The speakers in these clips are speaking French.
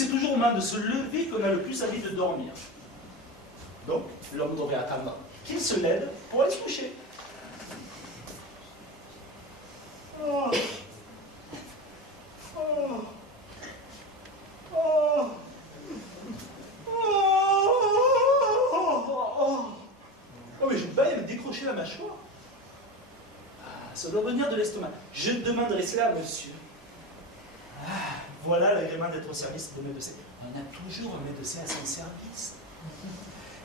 c'est toujours au moment de se lever qu'on a le plus envie de dormir. Donc, l'homme devrait attendre qu'il se lève pour aller se coucher. Oh. Oh. Oh. Oh, mais je vais pas me décrocher la mâchoire. Ah, ça doit venir de l'estomac. Je demanderai cela à monsieur. Ah, voilà l'agrément d'être au service de médecin. On a toujours un médecin à son service.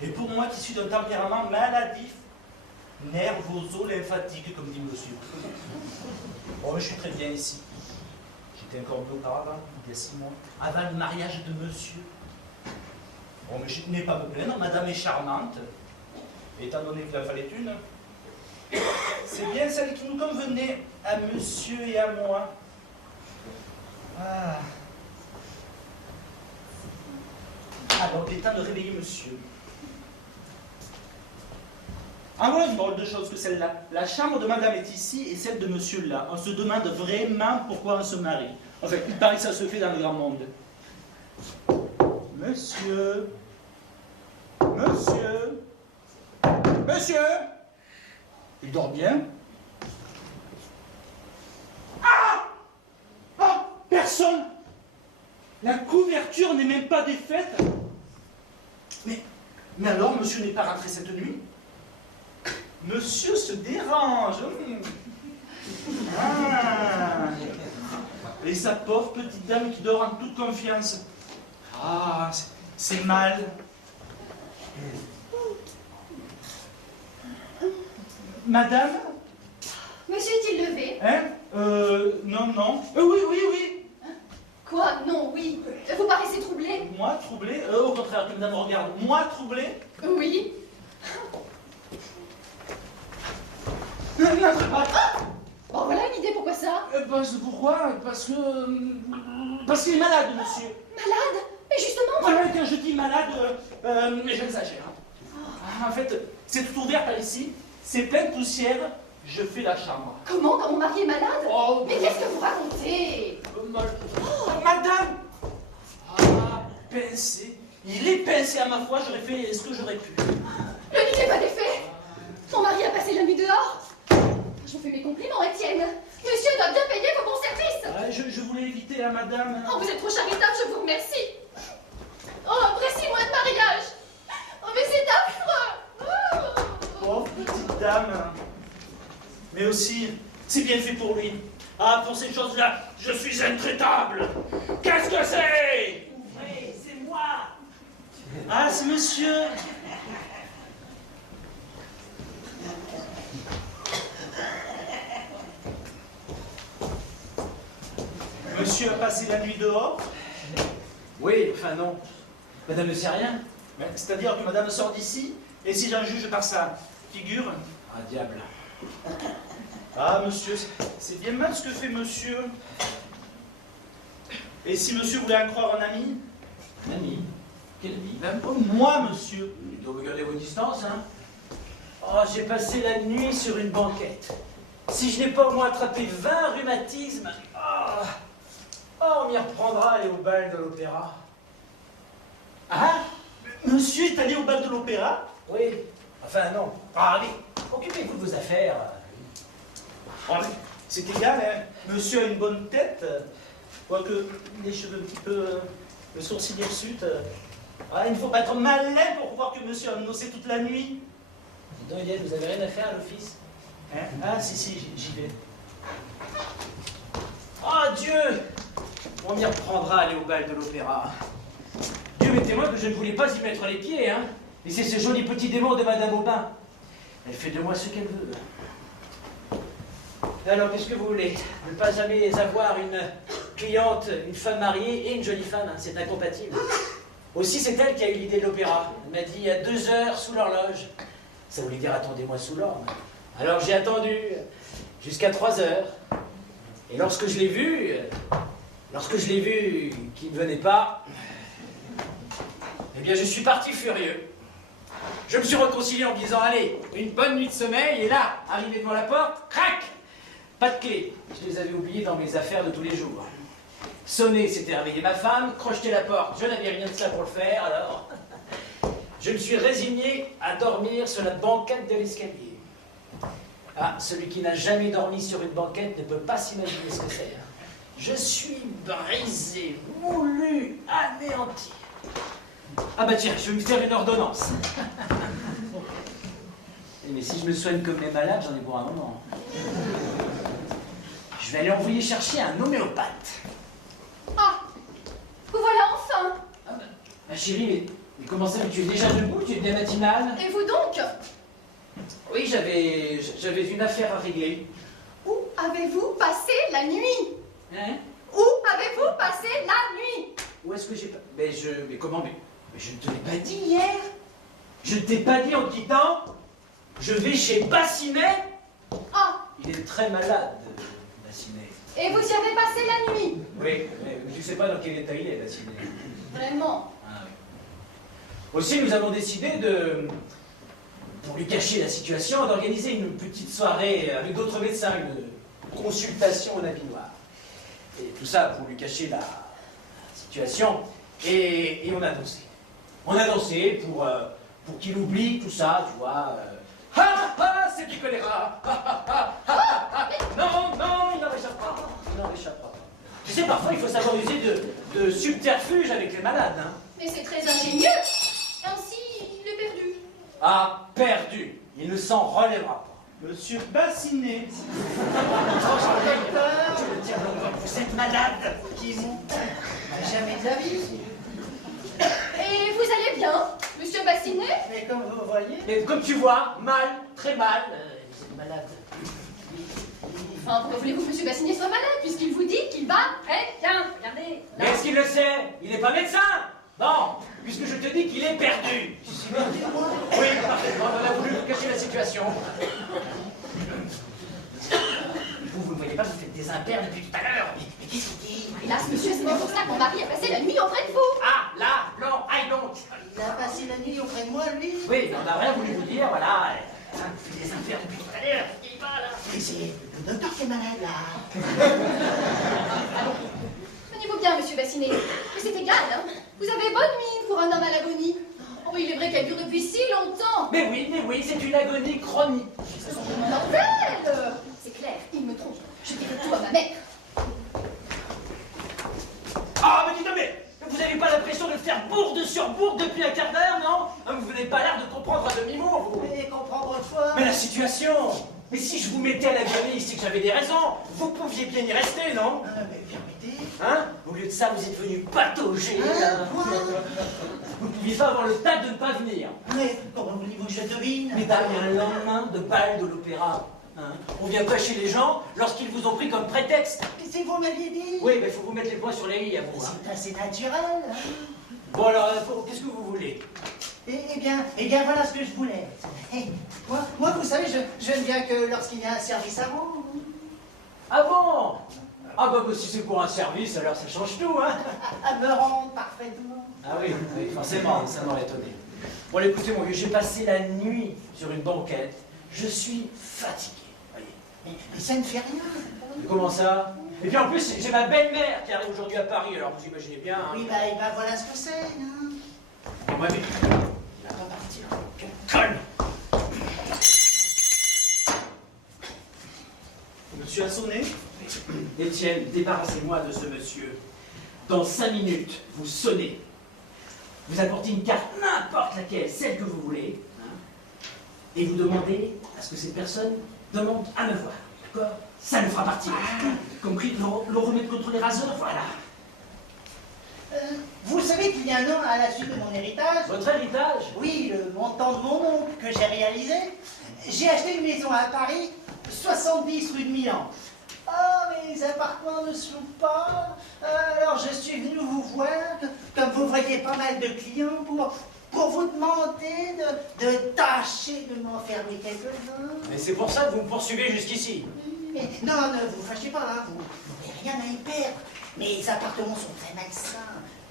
Et pour moi qui suis d'un tempérament maladif, nervoso-lymphatique, comme dit monsieur. Bon, je suis très bien ici. J'étais encore mieux auparavant, il y a 6 mois, avant le mariage de monsieur. Bon, mais je n'ai pas à me plaindre, madame est charmante. Étant donné qu'il en fallait une, c'est bien celle qui nous convenait à monsieur et à moi. Ah. Alors, il est temps de réveiller monsieur. En voilà une drôle de chose que celle-là. La chambre de madame est ici et celle de monsieur là. On se demande vraiment pourquoi on se marie. Enfin, il paraît que ça se fait dans le grand monde. Monsieur. Monsieur. Monsieur. Il dort bien. Ah! Ah! Personne! La couverture n'est même pas défaite. Mais alors, monsieur n'est pas rentré cette nuit? Monsieur se dérange. Ah. Et sa pauvre petite dame qui dort en toute confiance. Ah, c'est mal. Madame? Monsieur est-il levé? Hein? Non, non. Oui, oui, oui. Hein? Quoi? Non, oui. Vous paraissez troublé? Moi, troublé? Au contraire, que madame regarde. Moi, troublé? Oui. N'entre pas. Bon, voilà une idée, pourquoi ça? Pourquoi? Parce qu'il est malade, monsieur. Malade? Mais justement... Voilà, quand je dis malade, mais j'exagère. En fait, c'est tout ouvert par ici, c'est plein de poussière, je fais la chambre. Comment? Quand mon mari est malade? Oh, mais qu'est-ce que vous racontez? Madame! Ah, pincé. Il est pincé à ma foi, j'aurais fait ce que j'aurais pu. Le lit n'est pas défait. Mon mari a passé la nuit dehors. Je vous fais mes compliments, Étienne. Monsieur doit bien payer vos bons services. Je voulais éviter à madame... Oh, vous êtes trop charitable, je vous remercie. Oh, après 6 mois de mariage. Oh, mais c'est affreux. Pauvre petite dame. Mais aussi, c'est bien fait pour lui. Ah, pour ces choses-là, je suis intraitable. Qu'est-ce que c'est? Ouvrez, c'est moi. Ah, c'est monsieur. Monsieur a passé la nuit dehors? Oui, enfin non. Madame ne sait rien. C'est-à-dire que madame sort d'ici, et si j'en juge par sa figure... Ah, diable. Ah, monsieur, c'est bien mal ce que fait monsieur. Et si monsieur voulait en croire un ami? Ami? Quel ami? Moi, monsieur. Il doit regarder vos distances, hein. Oh, j'ai passé la nuit sur une banquette. Si je n'ai pas au moins attrapé 20 rhumatismes... on m'y reprendra aller au bal de l'opéra. Ah? Monsieur est allé au bal de l'opéra? Oui. Enfin, non. Ah, mais occupez-vous de vos affaires. Ah, mais c'est égal, hein. Monsieur a une bonne tête. Quoique les cheveux un petit peu... le sourcil hirsute. Ah, il ne faut pas être malin pour voir que monsieur a nocé toute la nuit. Dis donc, Eliette, vous avez rien à faire à l'office? Hein? Ah, si, j'y vais. Oh Dieu! On m'y reprendra aller au bal de l'opéra. Dieu m'est témoin que je ne voulais pas y mettre les pieds, hein. Et c'est ce joli petit démon de Madame Aubin. Elle fait de moi ce qu'elle veut. Alors, qu'est-ce que vous voulez? Ne pas jamais avoir une cliente, une femme mariée et une jolie femme, hein, c'est incompatible. Aussi, c'est elle qui a eu l'idée de l'opéra. Elle m'a dit à 2 heures sous l'horloge. Ça voulait dire attendez-moi sous l'orme. Alors j'ai attendu jusqu'à 3 heures. Et lorsque je l'ai vu qu'il ne venait pas, eh bien je suis parti furieux. Je me suis réconcilié en me disant allez, une bonne nuit de sommeil, et là, arrivé devant la porte, crac! Pas de clé. Je les avais oubliées dans mes affaires de tous les jours. Sonner, c'était réveiller ma femme. Crocheter la porte, je n'avais rien de ça pour le faire, alors... Je me suis résigné à dormir sur la banquette de l'escalier. Ah, celui qui n'a jamais dormi sur une banquette ne peut pas s'imaginer ce que c'est. Je suis brisé, moulu, anéanti. Ah bah tiens, je vais me faire une ordonnance. Mais si je me soigne comme mes malades, j'en ai pour un moment. Je vais aller envoyer chercher un homéopathe. Ah, vous voilà enfin. Ah bah, ma chérie, mais comment ça, mais tu es déjà debout, tu es bien matinale? Et vous donc? Oui, j'avais une affaire à régler. Où avez-vous passé la nuit? Hein? Où avez-vous passé la nuit? Où est-ce que j'ai pas... Mais comment, mais je ne te l'ai pas dit hier. Je ne t'ai pas dit en quittant. Je vais chez Bassinet. Ah, Il est très malade, Bassinet. et vous y avez passé la nuit? Oui, mais tu sais pas dans quel état il est, Bassinet. Vraiment? Ah oui. Aussi, nous avons décidé pour lui cacher la situation, d'organiser une petite soirée avec d'autres médecins, une consultation en habit noir. Et tout ça pour lui cacher la situation. Et on a dansé. On a dansé pour qu'il oublie tout ça, tu vois. C'est du choléra. Non, il n'en échappe pas. Il n'en échappe pas. Tu sais, parfois, il faut savoir user de subterfuge avec les malades, hein. Mais c'est très ingénieux. Ainsi, il est perdu. Ah, perdu. Il ne s'en relèvera pas. Monsieur Bassinet. Je veux dire, vous êtes malade. Qui m'ont jamais de la vie. Et vous allez bien, monsieur Bassinet? Mais comme vous voyez, Mais comme tu vois, mal, très mal. Vous êtes malade. Enfin, pourquoi voulez-vous que monsieur Bassinet soit malade, puisqu'il vous dit qu'il va très bien? Regardez. Mais est-ce qu'il le sait? Il n'est pas médecin. Non, puisque je te dis qu'il est perdu. Oui, parfaitement. On a voulu vous cacher la situation. Vous ne voyez pas, vous faites des impairs depuis tout à l'heure. Mais qu'est-ce qu'il dit? Hélas, monsieur, c'est bien pour ça que mon mari a passé la nuit auprès de vous. Ah, là, non, aïe donc. il a passé la nuit auprès de moi, lui. Oui, mais on n'a rien voulu vous dire, voilà. Vous faites des impairs depuis tout à l'heure. Il va là. Mais c'est le docteur qui est malade, là. Tenez-vous bien, monsieur Bassinet. Mais c'est égal, hein. Vous avez bonne mine pour un homme à l'agonie. Oh, il est vrai qu'elle dure depuis si longtemps. Mais oui, c'est une agonie chronique. Mortel! C'est clair, il me trompe. Je dirai tout à ma mère. Ah, mais dites-moi, mais vous n'avez pas l'impression de faire bourde sur bourde depuis un quart d'heure, non? Vous n'avez pas l'air de comprendre à demi-mot, vous. Mais comprendre quoi? Mais la situation. Mais si je vous mettais à la vérité, c'est que j'avais des raisons. Vous pouviez bien y rester, non? Ah, mais permettez. Hein? Au lieu de ça, vous êtes venu patauger. Quoi? Vous ne pouviez pas avoir le tact de ne pas venir. Mais comment voulez-vous que je devine? Mesdames, il y a un lendemain de bal de l'opéra. Hein? On vient pas chez les gens lorsqu'ils vous ont pris comme prétexte. Mais c'est vous m'aviez dit. Oui, mais il faut vous mettre les points sur les i à vous. Hein? C'est assez naturel. Hein. Bon alors, qu'est-ce que vous voulez? Eh bien, voilà ce que je voulais. Moi, vous savez, je ne viens que lorsqu'il y a un service à rendre. Ah bon? Ah bah si c'est pour un service, alors ça change tout, hein? À me rendre parfaitement. Ah oui, forcément, ça m'aurait étonné. Bon, écoutez, mon vieux, j'ai passé la nuit sur une banquette. Je suis fatigué, voyez. Mais ça ne fait rien. Mais comment ça? Et puis en plus, j'ai ma belle-mère qui arrive aujourd'hui à Paris, alors vous imaginez bien. Hein. Oui, bah voilà ce que c'est. Hein. Ouais, mais il va pas partir. Quel conne! Monsieur a sonné? Étienne, débarrassez-moi de ce monsieur. Dans 5 minutes, vous sonnez. Vous apportez une carte, n'importe laquelle, celle que vous voulez, hein, et vous demandez à ce que cette personne demande à me voir. D'accord? Ça le fera partir. Compris, le remettre contre les raseurs, voilà. Vous savez qu'il y a un an, à la suite de mon héritage, Votre héritage? oui, le montant de mon oncle que j'ai réalisé, j'ai acheté une maison à Paris, 70 rue de Milan. Ah, mais les appartements ne se louent pas. Alors je suis venu vous voir, comme vous voyez pas mal de clients, pour vous demander de tâcher de m'enfermer quelques-uns. Mais c'est pour ça que vous me poursuivez jusqu'ici. Mais non, ne vous fâchez pas, hein, vous n'aurez rien à y perdre. Mes appartements sont très malsains.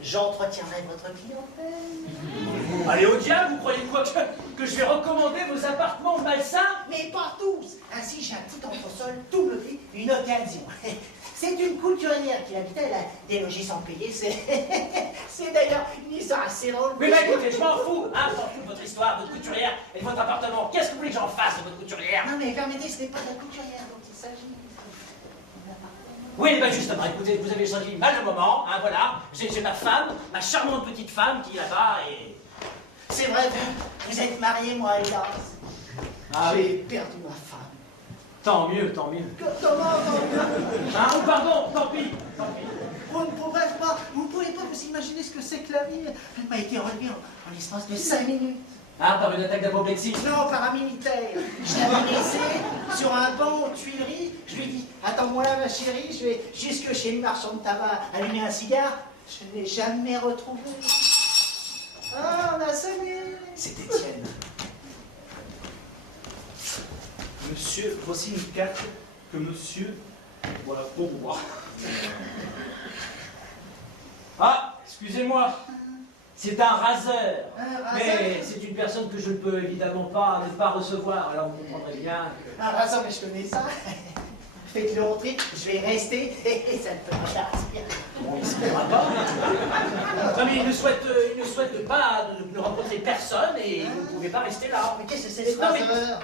J'entretiendrai votre clientèle. Allez au diable, vous croyez quoi que je vais recommander vos appartements malsains? Mais pas tous. Ainsi, j'ai un petit entresol tout bloqué, une occasion. C'est une couturière qui habitait, elle a délogé sans payer. C'est d'ailleurs une histoire assez drôle. Oui, bah écoutez, je m'en fous, hein, je m'en fous de votre histoire, votre couturière et de votre appartement. Qu'est-ce que vous voulez que j'en fasse de votre couturière? Non mais permettez, ce n'est pas de la couturière dont il s'agit. Oui, bah justement, écoutez, vous avez choisi mal le moment, hein, voilà. J'ai ma femme, ma charmante petite femme qui est là-bas et... C'est vrai, vous êtes marié, moi, hélas. Ah J'ai oui, perdu ma femme. tant mieux, tant mieux. Comment Hein, oh, pardon, tant pis, tant pis. vous ne pouvez pas vous imaginer ce que c'est que la vie. Elle m'a été enlevée en l'espace de 5 minutes. Ah, par une attaque d'apoplexie? Non, paramilitaire. Je l'avais laissé sur un banc aux Tuileries. Je lui ai dit, attends-moi là, ma chérie, je vais jusque chez le marchand de tabac allumer un cigare. Je ne l'ai jamais retrouvé. Ah, on a sonné. C'est Étienne. Monsieur, voici une carte que monsieur... Voilà, pour moi. Ah, excusez-moi. C'est un raseur. Un raseur. Mais c'est une personne que je ne peux évidemment pas ne pas recevoir. Alors vous comprendrez bien que... Ah, raseur, mais je connais ça. Faites-le rentrer, je vais rester et ça ne peut pas partir. Bon, il se verra pas. Non, mais il ne souhaite pas de rencontrer personne et vous ne pouvez pas rester là. Mais qu'est-ce que c'est ce Non, mais- raseur?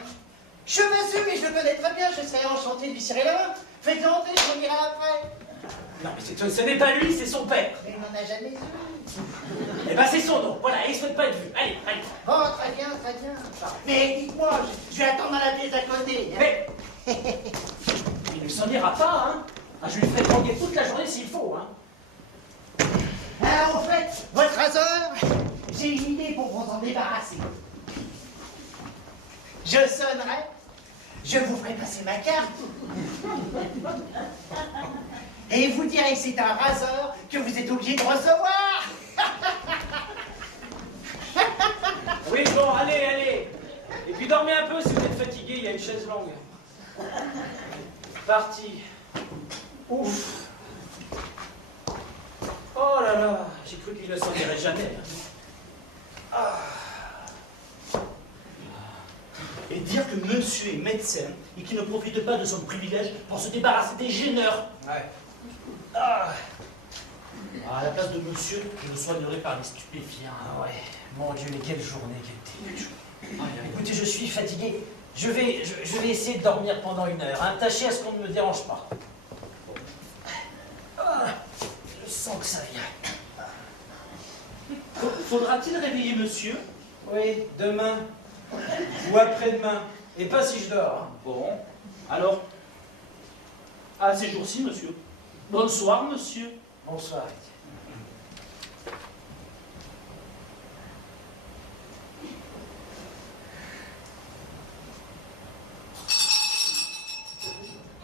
Je m'assume, mais je le connais très bien, je serais enchanté de lui serrer la main. Faites-le rentrer, je reviendrai après. Non, mais ce n'est pas lui, c'est son père. Mais il n'en a jamais eu. Eh ben c'est son nom. Voilà, il ne souhaite pas être vu. Allez, allez. Oh, très bien, très bien. Mais dites-moi, je vais attendre dans la pièce d'à côté. Mais il ne s'en ira pas, hein. Ah, je lui ferai tranguer toute la journée s'il faut, hein. Ah, au fait, votre raseur, j'ai une idée pour vous en débarrasser. Je sonnerai, je vous ferai passer ma carte. Et vous direz que c'est un raseur que vous êtes obligé de recevoir. Oui, bon, allez, allez. Et puis dormez un peu si vous êtes fatigué, il y a une chaise longue. Parti. Ouf. Oh là là, j'ai cru qu'il ne s'en irait jamais. Ah. Et dire que monsieur est médecin et qu'il ne profite pas de son privilège pour se débarrasser des gêneurs. Ouais. Ah. À la place de monsieur, je le soignerai par les stupéfiants. Ah ouais, mon Dieu, mais quelle journée, quel début. Écoutez, je suis fatigué. Je vais essayer de dormir pendant 1 heure. Hein. Tâchez à ce qu'on ne me dérange pas. Ah, je sens que ça vient. Faudra-t-il réveiller monsieur? Oui, demain. Ou après-demain. Et pas si je dors. Hein. Bon. Alors, à ces jours-ci, monsieur. Bonsoir, monsieur. Bonsoir.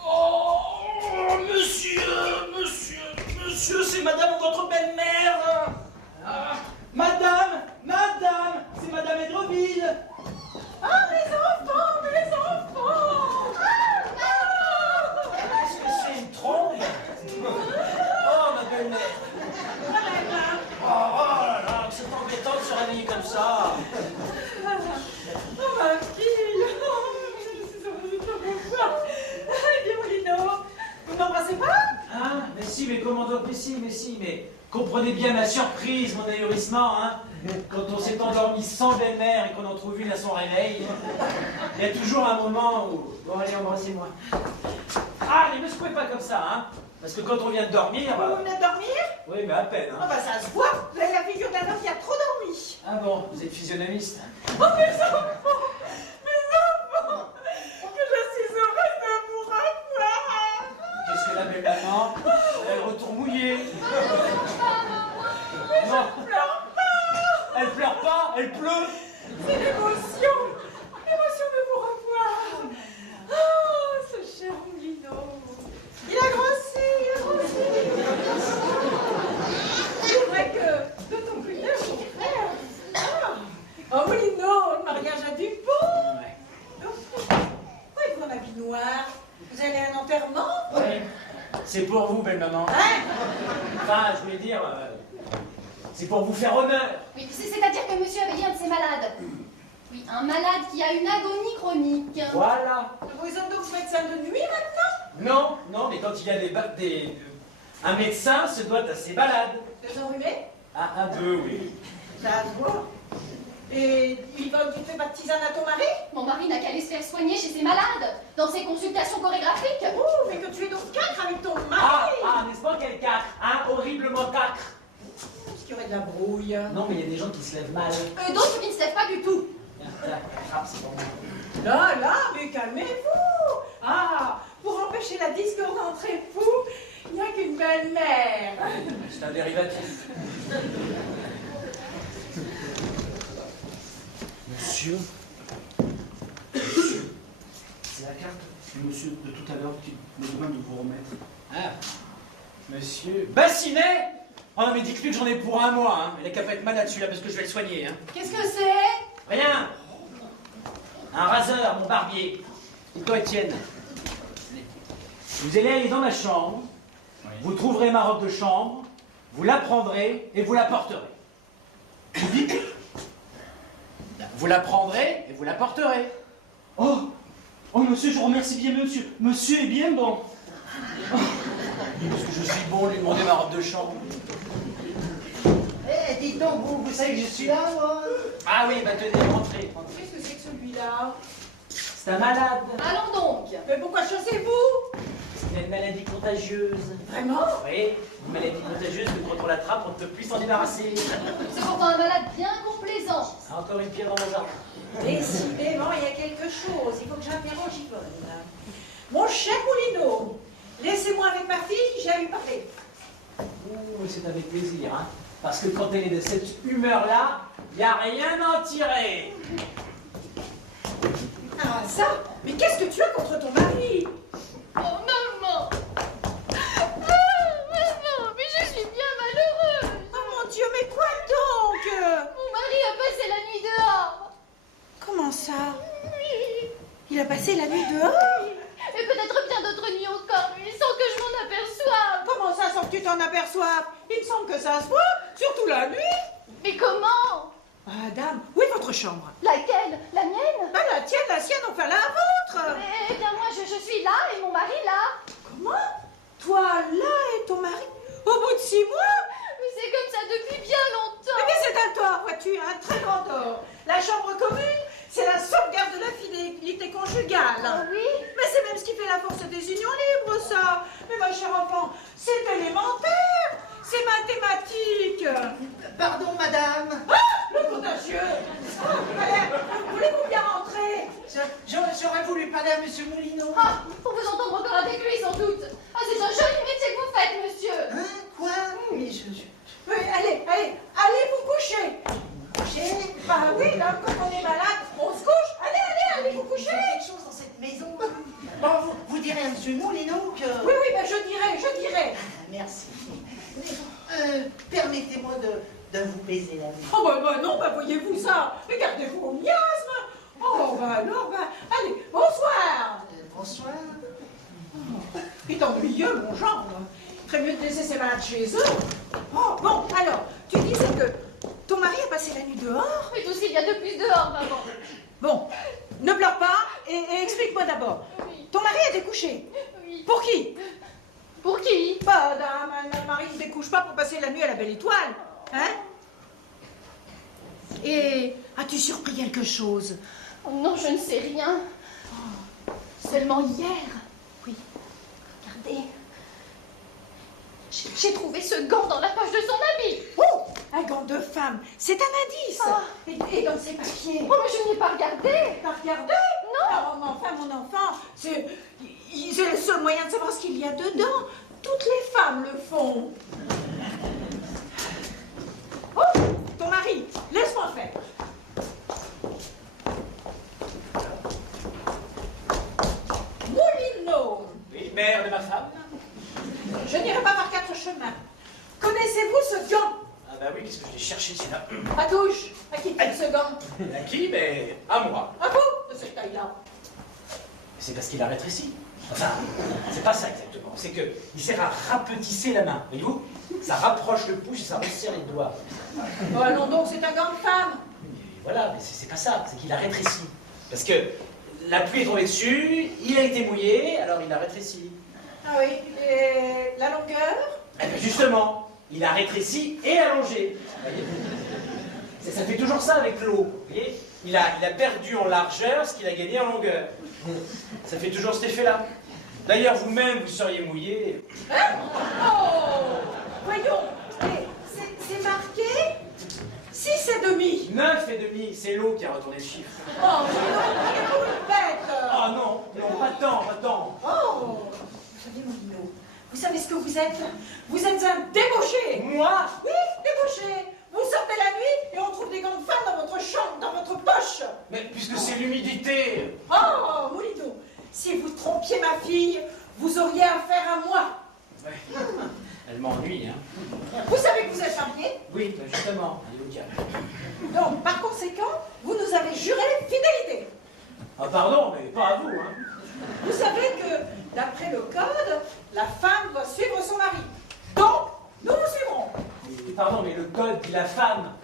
Oh, monsieur, c'est madame votre belle-mère. Ah, madame, c'est madame Edreville. Ah, mes enfants, mes enfants! Qu'est-ce que c'est une trompe? Oh, ma belle-mère. Oh là là, c'est embêtant de se réveiller comme ça. Oh, ma fille! Je suis heureuse de te revoir. Eh bien, Molino, vous ne m'embrassez pas? Hein? Mais si, mais comment donc? Mais si, mais comprenez bien ma surprise, mon ahurissement, hein? Quand on s'est endormi sans belle-mère et qu'on en trouve une à son réveil, il y a toujours un moment où... Bon, allez, embrassez-moi. Ah, ne me secouez pas comme ça, hein? Parce que quand on vient de dormir... Vous venez de dormir? Oui, mais à peine, Ah hein? bah ça se voit, vous avez la figure d'un homme qui a trop dormi. Ah bon, vous êtes physionomiste? Oh, mes enfants! Mes enfants! Que je suis heureuse de vous revoir! Qu'est-ce que la belle maman? Elle retourne mouillée. Non, elle pleure pas, elle pleut. C'est l'émotion! L'émotion de vous revoir! Oh, ce cher Molino! Il a grossi, C'est vrai que de ton côté, mon frère. Ah. Oh, Molino, le mariage a du bon. Ouais. Pourquoi êtes-vous en habit noir? Vous allez à un enterrement? Oui, c'est pour vous, belle maman. Hein? Enfin, je voulais dire, c'est pour vous faire honneur. Oui, c'est-à-dire que monsieur avait dit un de ses malades. Oui, un malade qui a une agonie chronique. Voilà. Vous êtes donc médecin de nuit maintenant? Non, non, mais quand il y a un médecin se doit assez malade. Des enrhumés? Ah, un peu, oui. Ça se voit. Et il va tu fais pas de tisane à ton mari? Mon mari n'a qu'à aller se faire soigner chez ses malades, dans ses consultations chorégraphiques. Oh, mais que tu es donc quatre avec ton Ah, mari! n'est-ce pas quel cacre? Hein, horriblement cacre. Est-ce qu'il y aurait de la brouille? Non, mais il y a des gens qui se lèvent mal. D'autres qui ne se lèvent pas du tout. Tiens, tiens, attrape, c'est pour moi. Là, mais calmez-vous! Ah, pour empêcher la discorde entre époux, il n'y a qu'une belle-mère. C'est un dérivatif. Monsieur, c'est la carte du monsieur de tout à l'heure qui me demande de vous remettre. Ah, monsieur Bassinet. Oh non, mais dites-lui que j'en ai pour un mois, hein. Il a qu'à pas être malade celui-là parce que je vais le soigner, hein. Qu'est-ce que c'est? Rien. Un raseur, mon barbier. Et toi, Étienne, vous allez aller dans ma chambre, vous trouverez ma robe de chambre, vous la prendrez et vous la porterez. Vous dites? Vous la prendrez et vous la porterez. Oh, oh monsieur, je vous remercie bien monsieur. Monsieur est bien bon. Parce que je suis bon, lui demander ma robe de chambre. Eh, dites donc, vous savez que je suis là, moi? Ah oui, bah tenez, rentrez. Qu'est-ce que c'est que celui-là? C'est un malade. Allons donc. Mais pourquoi chassez-vous? Il a une maladie contagieuse. Vraiment? Oui, une maladie contagieuse que quand on l'attrape, on ne peut plus s'en débarrasser. C'est pourtant un malade bien complaisant. Ah, encore une pierre dans mon jardin. Décidément, il y a quelque chose. Il faut que j'interroge Yvonne. Mon cher Moulineau, laissez-moi avec ma fille, j'ai à lui parler. Ouh, c'est avec plaisir, hein. Parce que quand elle est de cette humeur-là, il n'y a rien à en tirer. Ah ça? Mais qu'est-ce que tu as contre ton mari? Oh maman! Ah, maman, mais je suis bien malheureuse. Oh mon Dieu, mais quoi donc? Mon mari a passé la nuit dehors. Comment ça? Il a passé la nuit dehors? Et peut-être bien d'autres nuits encore, mais sans que je m'en aperçoive. Comment ça sans que tu t'en aperçoives? Il me semble que ça se voit, surtout la nuit. Mais comment? Madame, où est votre chambre? Laquelle? La mienne? Bah la tienne, la sienne, enfin la vôtre. Eh bien moi je suis là et mon mari là. Comment? Toi là et ton mari? Au bout de 6 mois? Mais c'est comme ça depuis bien longtemps. Eh bien c'est un tort, vois-tu, un très grand tort. La chambre commune, c'est la sauvegarde de la fidélité conjugale. Ah oui? Mais c'est même ce qui fait la force des unions libres, ça. Mais ma chère enfant, c'est élémentaire. C'est mathématique. Pardon, madame. Ah, le contagieux. Allez, voulez-vous bien rentrer? J'aurais voulu parler à monsieur Moulineau. Ah, pour vous entendre encore avec lui sans doute. Ah, c'est un joli métier que vous faites, monsieur. Hein? Quoi? Mais Oui, allez vous coucher. Coucher? Bah oui, là, quand on est malade, on se couche. Allez vous Il coucher. y a quelque chose dans cette maison. Bon, vous direz à monsieur Moulineau que... Oui, ben je dirai. Ah, merci. Permettez-moi de vous baiser la main. Oh bah non, bah voyez-vous ça. Mais gardez-vous au miasme. Oh bah alors, bah allez, bonsoir. Bonsoir. Il est ennuyeux, mon genre. Très mieux de laisser ses malades chez eux. Oh, bon, alors, tu disais que ton mari a passé la nuit dehors. Mais tout ce qu'il y a de plus dehors, maman. Bon, ne pleure pas et explique-moi d'abord. Oui, Ton mari a découché. oui. Pour qui? Pour qui? Bah, un mari ne découche pas pour passer la nuit à la belle étoile. Hein? Et as-tu surpris quelque chose? Oh non, je ne sais rien. Seulement hier. Oui. Regardez. J'ai trouvé ce gant dans la poche de son habit. Oh, un gant de femme, c'est un indice. Ah. Et dans ses papiers? Oh, mais je n'y ai pas regardé. T'as regardé? Non. Mon enfant, c'est le seul moyen de savoir ce qu'il y a dedans. Toutes les femmes le font. Oh, ton mari, laisse-moi faire. Moulineau, Oui, mère de ma femme. je n'irai pas par 4 chemins. Connaissez-vous ce gant? Ah bah oui, qu'est-ce que je l'ai cherché celui-là? Patouche, à qui fait ce gant? À qui? Mais à moi. À vous, de cette taille-là. C'est parce qu'il a rétréci. Enfin, c'est pas ça exactement. C'est que il sert à rapetisser la main. Voyez-vous? Ça rapproche le pouce et ça resserre les doigts. Bon, allons donc, c'est un gant de femme. Et voilà, mais c'est pas ça. C'est qu'il a rétréci. Parce que la pluie est tombée dessus, il a été mouillé, alors il a rétréci. Ah oui, et la longueur? Eh bien justement, il a rétréci et allongé. Ça fait toujours ça avec l'eau. Vous voyez, il a perdu en largeur ce qu'il a gagné en longueur. Ça fait toujours cet effet-là. D'ailleurs, vous-même, vous seriez mouillé. Hein? Oh! Voyons, c'est marqué 6,5. 9,5, c'est l'eau qui a retourné le chiffre. Oh, mais non, vous bête! Ah non, non, pas tant, pas tant. Oh! Vous savez, Molino, vous savez ce que vous êtes? Vous êtes un débauché! Moi? Oui, débauché! Vous sortez la nuit et on trouve des gants de femmes dans votre chambre, dans votre poche! Mais puisque c'est l'humidité. Oh, Molino, si vous trompiez ma fille, vous auriez affaire à moi! Ouais. Elle m'ennuie, hein. Vous savez que vous êtes marié? Oui, ben justement, allez au diable. Donc, par conséquent, vous nous avez juré fidélité. Ah pardon, mais pas à vous, hein. Vous savez que, d'après le code, la femme doit suivre son mari. Donc, nous vous suivrons. Mais, pardon, mais le code dit la femme,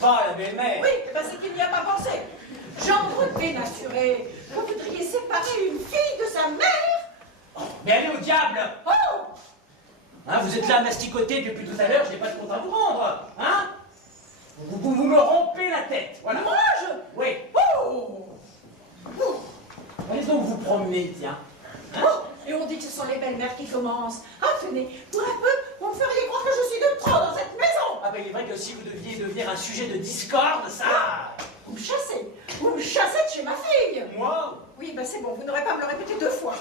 pas la belle-mère. Oui, parce qu'il n'y a pas pensé. Gendre dénaturé, vous voudriez séparer une fille de sa mère? Oh, mais allez au diable. Oh! Hein, vous êtes là à masticoter depuis tout à l'heure, je n'ai pas de compte à vous rendre. Hein? Vous me rompez la tête, voilà. Moi, Oui. Oh! Oh! Allez donc vous promener, tiens. Hein? Oh! Et on dit que ce sont les belles-mères qui commencent. Ah, tenez, pour un peu, vous me feriez croire que je suis de trop dans cette maison. Ah ben il est vrai que si vous deviez devenir un sujet de discorde, ça... Vous me chassez de chez ma fille. Moi? Oui, ben c'est bon, vous n'aurez pas à me le répéter 2 fois.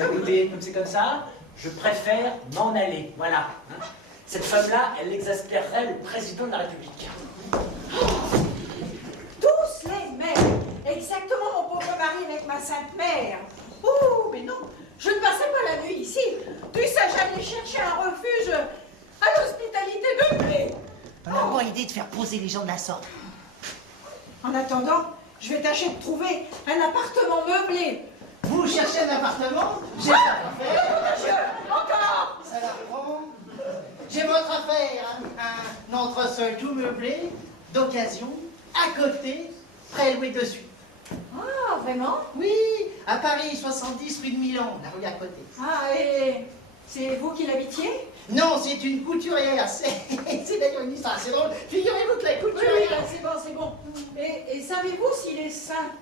Écoutez, comme c'est comme ça, je préfère m'en aller, voilà. Hein? Cette femme-là, elle exaspérerait le président de la République. Tous les mères, exactement mon pauvre mari avec ma sainte mère. Oh, mais non, je ne passais pas la nuit ici. Tu sais, j'allais chercher un refuge à l'hospitalité de Blé. On a pas l'idée de faire poser les gens de la sorte. En attendant, je vais tâcher de trouver un appartement meublé. Vous cherchez un appartement? J'ai votre affaire. Monsieur, encore. Ça la prend. J'ai votre affaire. Un entresol tout meublé, d'occasion, à côté, prélevé dessus. Ah, vraiment? Oui, à Paris, 70 rue de Milan, la rue à côté. Ah, et c'est vous qui l'habitiez? Non, c'est une couturière. C'est d'ailleurs une histoire assez drôle. Figurez-vous que la Oui, couturière... c'est bon, c'est bon. Et savez-vous s'il est sain?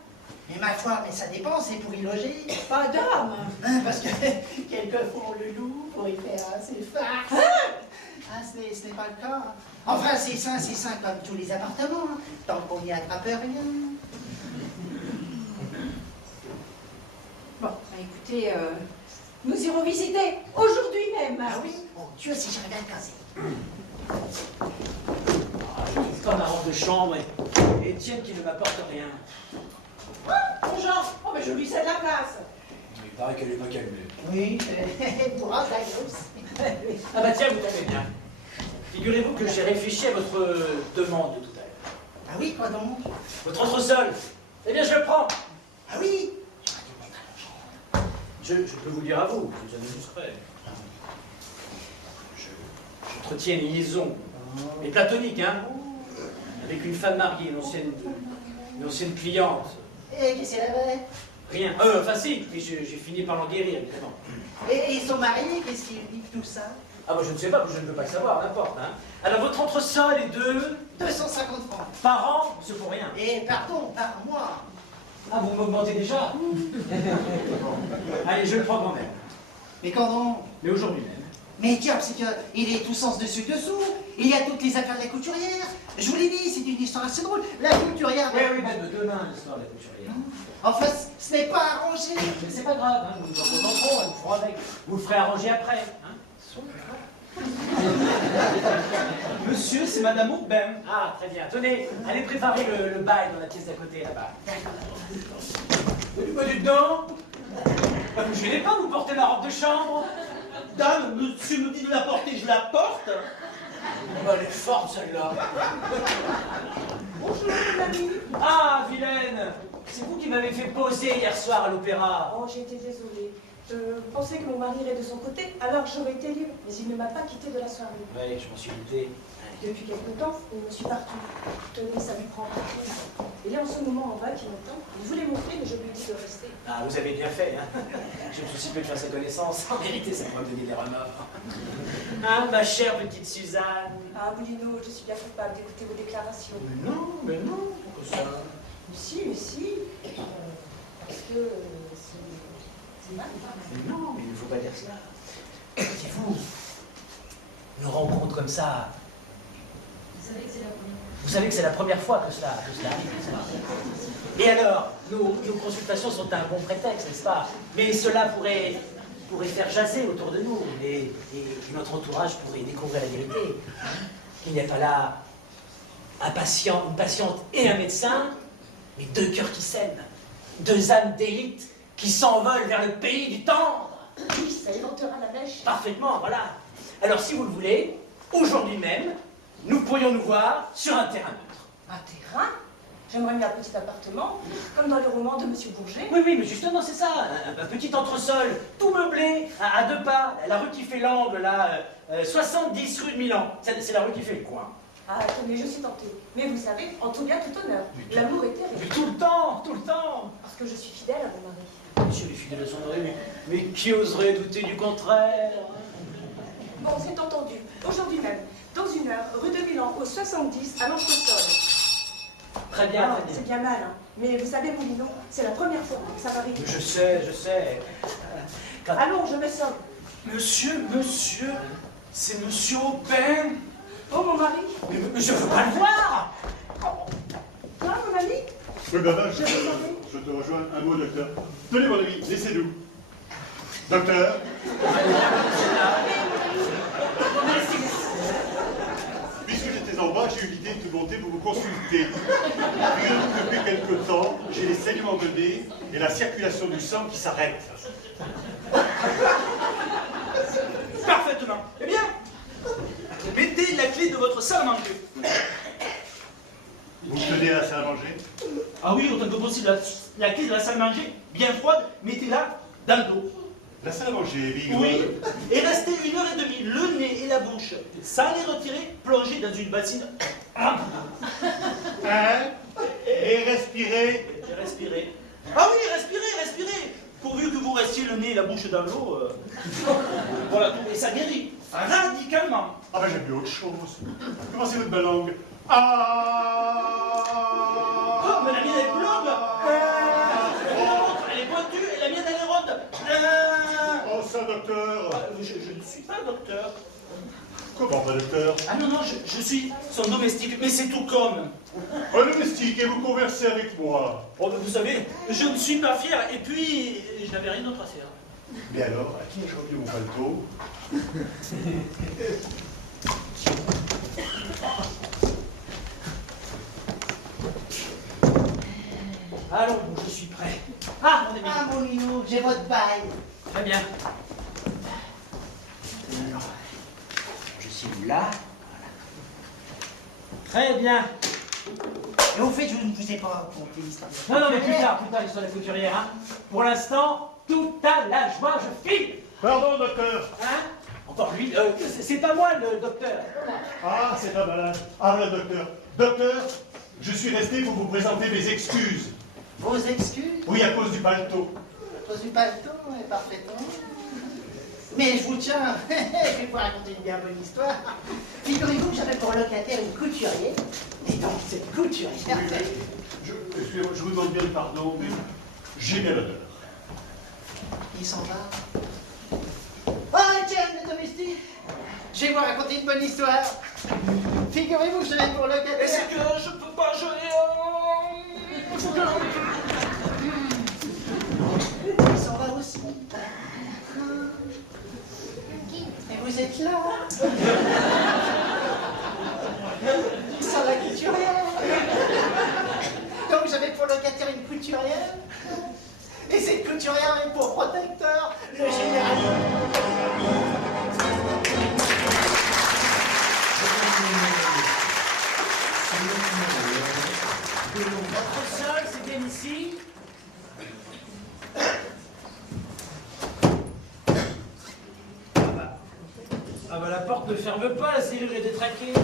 Mais ma foi, mais ça dépend, c'est pour y loger. Pas d'homme. Hein, parce que quelquefois on le loue pour y faire ses farces. Ah, ce n'est pas le cas. Enfin, c'est sain comme tous les appartements, hein, tant qu'on n'y attrape rien. Bon, bah écoutez, nous irons visiter aujourd'hui même. Ah oui? Oh Dieu, si j'arrivais à le casser. C'est comme ma robe de chambre et Étienne qui ne m'apporte rien. Jean, oh mais je lui cède la place. Il paraît qu'elle n'est pas calmée. Oui, pour la grosse. Ah bah tiens, vous tombez bien. Figurez-vous que j'ai réfléchi à votre demande de tout à l'heure. Ah oui, quoi donc? Votre entresol. Eh bien, je le prends. Ah oui? Je peux vous le dire à vous, vous en illustrez. J'entretiens une liaison, mais platonique, hein, avec une femme mariée, une ancienne cliente. Et qu'est-ce qu'elle avait? Rien. Enfin si, mais j'ai fini par l'en guérir, évidemment. Et son mari, qu'est-ce qu'il dit de tout ça? Ah moi je ne sais pas, je ne peux pas le savoir, n'importe. Hein. Alors votre entresol est de... 250 francs. Par an, c'est pour rien. Et pardon, par mois. Ah, vous m'augmentez déjà. Allez, je le prends quand même. Mais quand donc? Mais aujourd'hui même. Mais diable, c'est qu'il est tout sens dessus-dessous. Il y a toutes les affaires de la couturière. Je vous l'ai dit, c'est une histoire assez drôle. La couturière... Oui, oui, même demain, l'histoire de la couturière. Enfin, ce n'est pas arrangé. Mais c'est pas grave, hein, nous en contenterons, nous ferons avec. Vous le ferez arranger après. Hein. Monsieur, c'est Madame Aubin. Ah, très bien. Tenez, allez préparer le bail dans la pièce d'à côté, là-bas. Dites dedans. Vous ne gênez pas, vous portez ma robe de chambre. Dame, monsieur me dit de la porter, je la porte. Oh, bah, elle est forte, celle-là. Bonjour, mes amis. Ah, vilaine. C'est vous qui m'avez fait poser hier soir à l'opéra. Oh, j'étais désolée. Je pensais que mon mari irait de son côté, alors j'aurais été libre. Mais il ne m'a pas quittée de la soirée. Oui, je m'en suis douté. Depuis quelque temps, il me suit partout. Tenez, ça lui prend partout. Et Il est en ce moment en bas qui m'entend. Il voulait monter, mais je lui ai dit de rester. Ah, vous avez bien fait, hein. Je me soucie peu de faire sa connaissance. En vérité, ça m'a donné des remords. Hein, ma chère petite Suzanne? Ah, Moulino, je suis bien capable d'écouter vos déclarations. Mais non, pourquoi ça? Mais si, parce que c'est mal. Mais non, mais il ne faut pas dire cela. Voyez-vous, une rencontre comme ça. Vous savez que c'est la première fois que cela arrive. Et alors, nos consultations sont un bon prétexte, n'est-ce pas? Mais cela pourrait faire jaser autour de nous, et notre entourage pourrait découvrir la vérité. Il n'y a pas là une patiente et un médecin, mais deux cœurs qui s'aiment, deux âmes d'élite qui s'envolent vers le pays du tendre. Oui, ça éventera la mèche. Parfaitement, voilà. Alors, si vous le voulez, aujourd'hui même, nous pourrions nous voir sur un terrain neutre. Un terrain? J'aimerais bien un petit appartement, comme dans le roman de Monsieur Bourget. Oui, mais justement, c'est ça. Un petit entresol, tout meublé, à deux pas. La rue qui fait l'angle, là, 70 rue de Milan. C'est la rue qui fait le coin. Ah, attendez, je suis tentée. Mais vous savez, en tout bien, tout honneur. L'amour est terrible. Mais tout le temps. Parce que je suis fidèle à mon mari. Monsieur est fidèle à son mari, mais qui oserait douter du contraire? Bon, c'est entendu. Aujourd'hui même, dans 1 heure, rue de Milan, au 70, à l'entresol. Très bien, Ah, très bien. c'est bien mal, hein. Mais vous savez, Moulino, c'est la première fois que ça m'arrive. Je sais. Allons, je me sauve. Monsieur, c'est monsieur Aubin. Oh, mon mari. Mais je veux pas le voir. Toi, mon ami? Oui, madame, Je vous en prie. je te rejoins. Un mot, docteur. Tenez, mon ami, laissez-nous. Docteur, puisque j'étais en bas, j'ai eu l'idée de monter pour vous consulter. Depuis quelque temps, j'ai les saignements de nez et la circulation du sang qui s'arrête. Parfaitement. Eh bien, mettez la clé de votre salle à manger. Vous me tenez à la salle à manger? Ah oui, autant que possible. La clé de la salle à manger, bien froide, mettez-la dans le dos. La salle à manger, Bigre. Oui. Et restez 1h30, le nez et la bouche, sans les retirer, plongés dans une bassine. Hein? Et respirez. Et respirez. Ah oui, respirez. Pourvu que vous restiez le nez et la bouche dans l'eau. Voilà, et ça guérit radicalement. Ah ben j'aime bien autre chose. Commencez votre belle langue. Ah. Oh, mais la mienne elle est blonde. Elle est pointue et la mienne elle est ronde. Oh ça, docteur. Je ne suis pas docteur. Comment pas, docteur? Ah non, je suis son domestique, mais c'est tout comme. Un domestique, et vous conversez avec moi. Oh, mais vous savez, je ne suis pas fier, et puis je n'avais rien d'autre à faire. Mais alors, à qui ai-je remis mon paletot? Allons, je suis prêt. Ah, mon ami. Ah, Moulino, j'ai votre bail. Très bien. Alors, je suis là. Voilà. Très bien. Et au fait, je ne vous ai pas conté l'histoire. Non, mais plus tard, l'histoire de la couturière. Hein. Pour l'instant, tout à la joie, je file. Pardon, docteur. Hein? Encore lui, c'est pas moi le docteur. Ah, c'est un malade. Ah, voilà, docteur. Docteur, je suis resté pour vous présenter mes excuses. Vos excuses? Oui, à cause du paletot. Je suis pas le ton, parfaitement. Mais je vous tiens, je vais vous raconter une bien bonne histoire. Figurez-vous que j'avais pour locataire une couturière. Et donc, cette couturière... Excusez-moi, je vous demande bien pardon, mais j'ai bien l'honneur. Il s'en va. Oh, tiens, les domestiques, je vais vous raconter une bonne histoire. Figurez-vous que j'avais pour locataire... Et c'est que je peux pas gérer. Il s'en va aussi. Et vous êtes là. Il s'en va couturière. Donc j'avais pour locataire une couturière. Et cette couturière avait pour protecteur le général. Votre sol, c'est bien ici. Ah bah la porte ne ferme pas, la serrure est détraquée.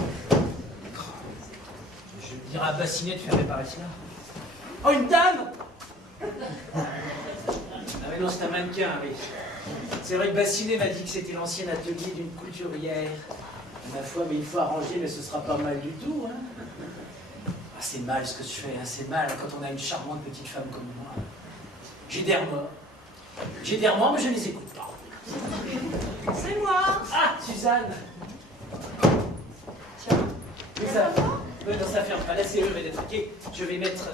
Je vais dire à Bassinet de faire réparer cela. Oh, une dame! Ah mais non, c'est un mannequin, oui. C'est vrai que Bassinet m'a dit que c'était l'ancien atelier d'une couturière. Ma foi, mais il faut arranger, mais ce sera pas mal du tout, hein. Ah, c'est mal ce que je fais, hein. C'est mal quand on a une charmante petite femme comme moi. J'ai des remords. J'ai des remords, mais je ne les écoute pas. C'est moi. Ah, Suzanne! Tiens. Oui, ça... Oui, non, ça ferme pas. Là, c'est eux, mais d'être ok. Je vais mettre...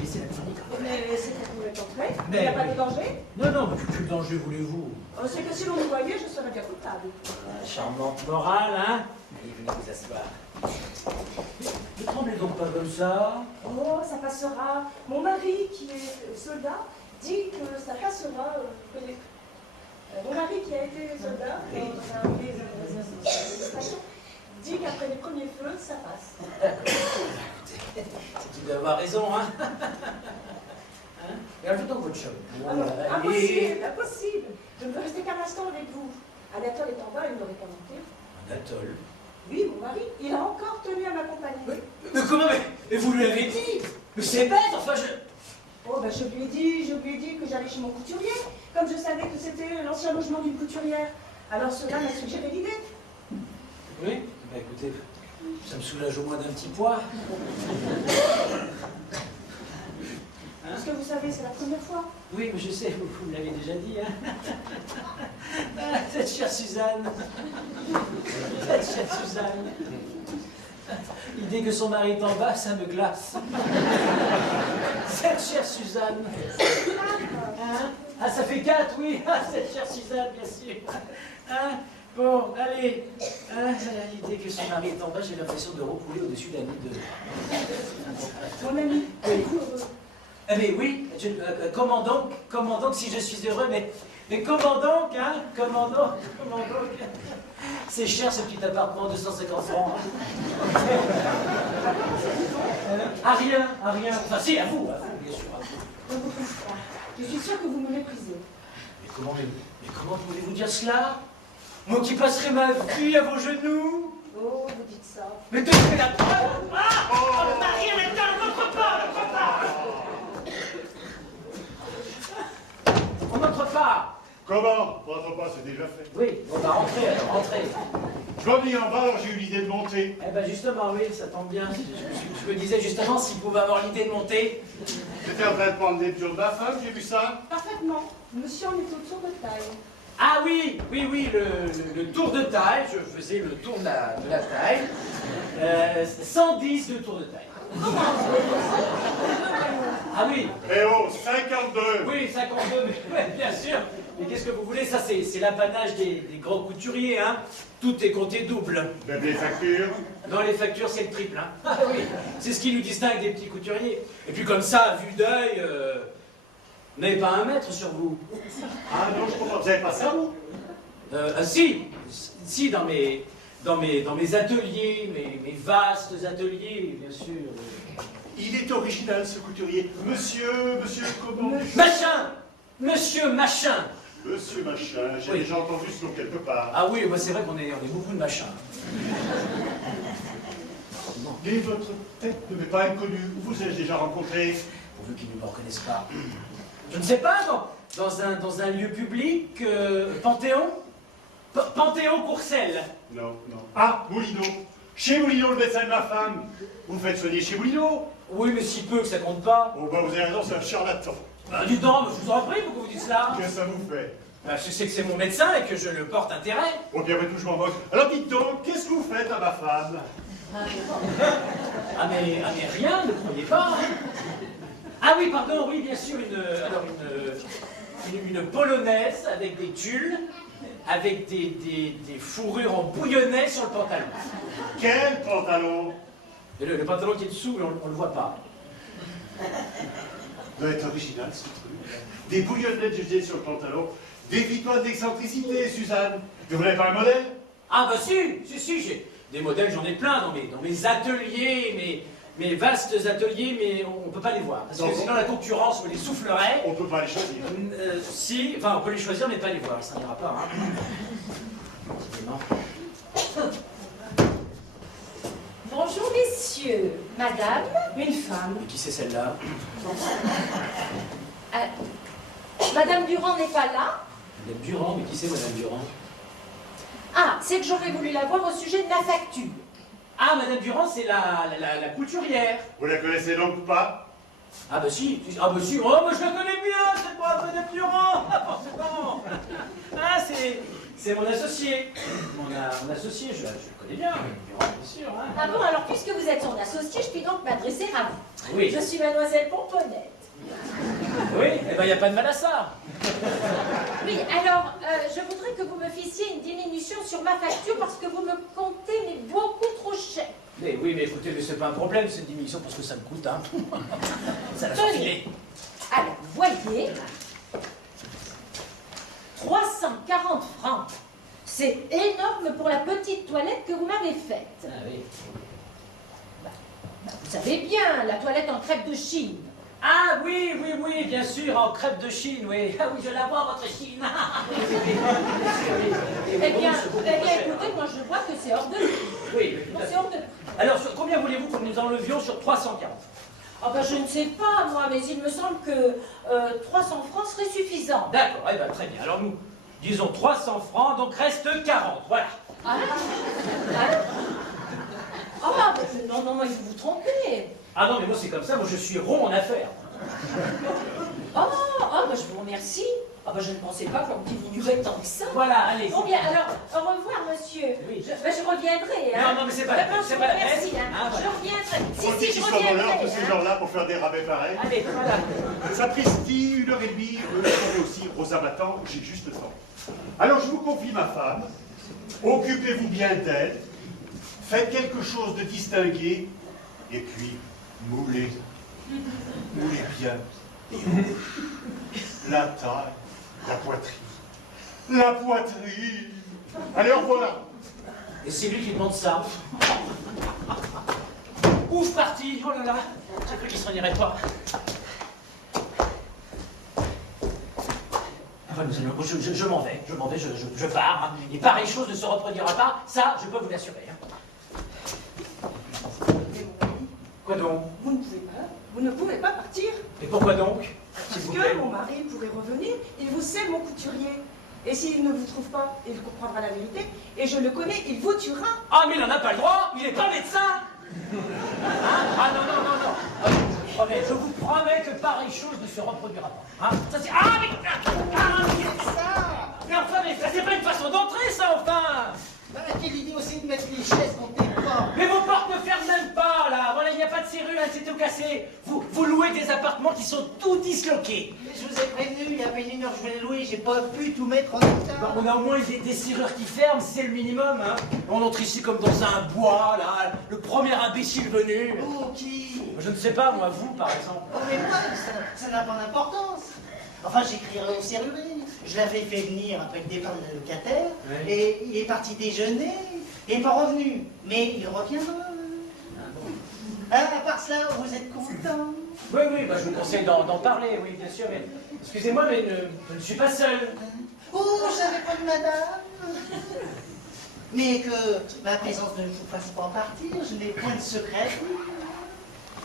Laissez la chronique. Mais c'est pour vous entrer. Il Mais n'y a pas oui. de danger. Non, non, mais quel danger voulez-vous? Oh, c'est que si l'on nous voyait, je serais bien coupable. Charmante morale, hein? Allez, venez vous asseoir. Ne tremblez donc pas comme ça. Oh, ça passera. Mon mari, qui est soldat, dit que ça passera. Mon mari, qui a été soldat, dans l'armée dit qu'après les premiers feux, ça passe. C'est qu'il doit avoir raison, hein? Hein? Et ajoutez donc votre chapeau. Alors, Allez. impossible, impossible. Je ne veux rester qu'un instant avec vous. Anatole est en bas, il n'aurait pas monté. Anatole. Oui, mon mari, il a encore tenu à m'accompagner. Mais comment? Mais vous lui avez dit? Mais c'est bête, enfin je... Oh, ben je lui ai dit que j'allais chez mon couturier, comme je savais que c'était l'ancien logement d'une couturière. Alors cela m'a suggéré l'idée. Oui? Bah écoutez, ça me soulage au moins d'un petit poids. Parce que vous savez, c'est la première fois. Oui, mais je sais, vous me l'avez déjà dit, hein. Ah, cette chère Suzanne. Cette chère Suzanne. L'idée que son mari est en bas, ça me glace. Cette chère Suzanne. Hein? Ah, ça fait 4, oui. Ah, cette chère Suzanne, bien sûr. Hein? Bon, allez. Hein? L'idée que son mari est en bas, j'ai l'impression de rouler au-dessus d'un nid de... Mon ami, êtes-vous heureux? Eh mais oui, comment donc, si je suis heureux, mais comment donc, hein, comment donc, c'est cher ce petit appartement, 250 francs. À rien, enfin si, à vous, bien sûr, à vous. Je ne vous trouve pas. Je suis sûre que vous me méprisez. Mais comment pouvez-vous dire cela? Moi qui passerai ma vie à vos genoux? Oh, vous dites ça. Mais donnez la preuve! Ah! Oh, Marie, maintenant, n'entre pas! On n'entre pas! Comment? On rentre pas, c'est déjà fait. Oui, on va rentrer alors, rentrez. Je m'ennuie en bas, alors j'ai eu l'idée de monter. Eh ben justement, oui, ça tombe bien. Je me disais justement s'il pouvait avoir l'idée de monter. J'étais en train de prendre des pions de ma femme, j'ai vu ça. Parfaitement. Monsieur en est au tour de taille. Ah oui, le tour de taille, je faisais le tour de la taille. 110 de tour de taille. Ah oui, Eh oh, 52. oui, 52, mais ouais, bien sûr. Mais qu'est-ce que vous voulez, ça c'est l'apanage des grands couturiers, hein. Tout est compté double. Même les factures. Dans les factures, c'est le triple, hein. Ah oui, c'est ce qui nous distingue des petits couturiers. Et puis comme ça, à vue d'œil, vous n'avez pas 1 mètre sur vous. Ah non, je comprends. Vous avez pas ça, vous? Si, dans mes ateliers, mes vastes ateliers, bien sûr. Il est original, ce couturier. Monsieur comment? Monsieur Machin. Monsieur Machin, j'ai Oui. déjà entendu ce nom quelque part. Ah oui, bah c'est vrai qu'on est beaucoup de machins. Mais votre tête ne m'est pas inconnue. Où vous ai-je déjà rencontré? Pourvu qu'ils ne me reconnaissent pas. Je ne sais pas, dans un lieu public, Panthéon? Panthéon Courcelles. Non. Ah, Moulineau. Chez Moulineau, le médecin de ma femme. Vous faites soigner chez Moulineau? Oui, mais si peu que ça compte pas. Oh, bah vous avez raison, c'est un charlatan. Bah, du temps, je vous en prie, pourquoi vous dites cela? Qu'est-ce que ça vous fait? Bah, je sais que c'est mon médecin et que je le porte intérêt. Oh, bien, mais tout, je m'en moque. Alors dites donc, qu'est-ce que vous faites à ma femme? Ah mais rien, ne croyez pas. Ah oui, pardon, oui, bien sûr, une polonaise avec des tulles, avec des fourrures en bouillonnet sur le pantalon. Quel pantalon? Et le pantalon qui est dessous, on le voit pas. Doit être original, ce truc. Des bouillonnettes de jet sur le pantalon. Défie-toi d'excentricité, Suzanne. Mais vous n'avez pas un modèle? Ah bah si, j'ai des modèles, j'en ai plein dans mes ateliers, mes vastes ateliers, mais on ne peut pas les voir. Parce que sinon la concurrence me les soufflerait. On ne peut pas les choisir. Si, enfin on peut les choisir mais pas les voir, ça n'ira pas. Hein. Décidément. Bonjour messieurs, madame. Une femme. Et qui c'est celle-là? Madame Durand n'est pas là? Madame Durand, mais qui c'est Madame Durand? Ah, c'est que j'aurais voulu la voir au sujet de la facture. Ah, Madame Durand, c'est la couturière. Vous la connaissez donc pas? Ah bah si, oh bah je la connais bien, c'est pas Madame Durand. Ah forcément. Ah c'est mon associé. Mon associé, je le connais bien, Madame Durand, bien sûr. Hein. Ah bon, alors puisque vous êtes son associé, je puis donc m'adresser à vous. Oui. Je suis Mademoiselle Pomponnette. Oui, eh ben il n'y a pas de mal à ça. Oui, alors, je voudrais que vous me fissiez une diminution sur ma facture parce que vous me comptez mais beaucoup trop cher. Mais oui, mais écoutez, mais c'est pas un problème, cette diminution, parce que ça me coûte, hein. Ça l'a Tenez. filé. Alors, voyez, 340 francs. C'est énorme pour la petite toilette que vous m'avez faite. Ah oui. Vous savez bien, la toilette en crêpe de Chine. Ah oui, bien sûr, en crêpe de Chine, oui. Ah oui, je la vois, votre Chine. Eh bien, écoutez, moi je vois que c'est hors de prix. Oui, Non, c'est hors de prix. alors, combien voulez-vous que nous enlevions sur 340? Ah ben, je ne sais pas, moi, mais il me semble que 300 francs serait suffisant. D'accord, eh ben, très bien. Alors nous disons 300 francs, donc reste 40, voilà. Ah, ah mais non, il vous vous trompez. Ah non, mais moi c'est comme ça, moi je suis rond en affaires. Ben, je vous remercie. Ah ben, je ne pensais pas qu'on diminuerait tant que ça. Voilà, allez. Bon bien, alors, au revoir, monsieur. Oui. Je reviendrai, hein. Non, mais c'est pas la peine, c'est pas la peine. Merci, hein. Ah, voilà. Je reviendrai. Faut Si, qu'ils je soient dans l'heure, reviendrai. tous ces gens-là, pour faire des rabais pareils. Allez, voilà. Sapristi, 1h30, vous savez aussi, Rosa m'attend, j'ai juste le temps. Alors je vous confie ma femme, occupez-vous bien d'elle, faites quelque chose de distingué, et puis moulez bien les hanches, la taille, la poitrine. Allez, au revoir. Et c'est lui qui demande ça. Ouf, parti. Oh là là. J'ai cru qu'il s'en irait pas. Enfin, je m'en vais, je pars. Hein. Et pareille chose ne se reproduira pas, ça, je peux vous l'assurer. Hein. Quoi donc? Vous ne pouvez pas partir. Et pourquoi donc? Parce S'il vous plaît. que mon mari pourrait revenir, il vous sait mon couturier. Et s'il ne vous trouve pas, il comprendra la vérité. Et je le connais, il vous tuera. Ah, mais il n'en a pas le droit, il n'est pas médecin. Hein? Ah non. Oh, mais je vous promets que pareille chose ne se reproduira pas. Hein? Ça c'est... Ah, mais ça. Mais enfin, mais ça c'est pas une façon d'entrer, ça, enfin. Bah, quelle idée aussi de mettre les chaises contre tes portes. Mais vos portes ne ferment même pas, là. Voilà, il n'y a pas de serrure, c'est tout cassé. Vous louez des appartements qui sont tout disloqués. Mais je vous ai prévenu, il y a à peine une heure que je voulais louer, j'ai pas pu tout mettre en état. Bon, on a au moins des serrures qui ferment, c'est le minimum, hein. On entre ici comme dans un bois, là. Le premier imbécile venu. Oh, qui? Je ne sais pas, moi, vous, par exemple. Oh, mais moi, ça n'a pas d'importance. Enfin, j'écrirai au serrurier. Je l'avais fait venir après le départ de locataire, Oui. et il est parti déjeuner. Il n'est pas revenu, mais il reviendra. Ah, à part cela, vous êtes content? Oui, bah, je vous conseille d'en parler, oui, bien sûr, mais excusez-moi, mais je ne suis pas seul. Oh, je savais pas de madame. Mais que ma présence ne vous fasse pas partir, je n'ai point de secret.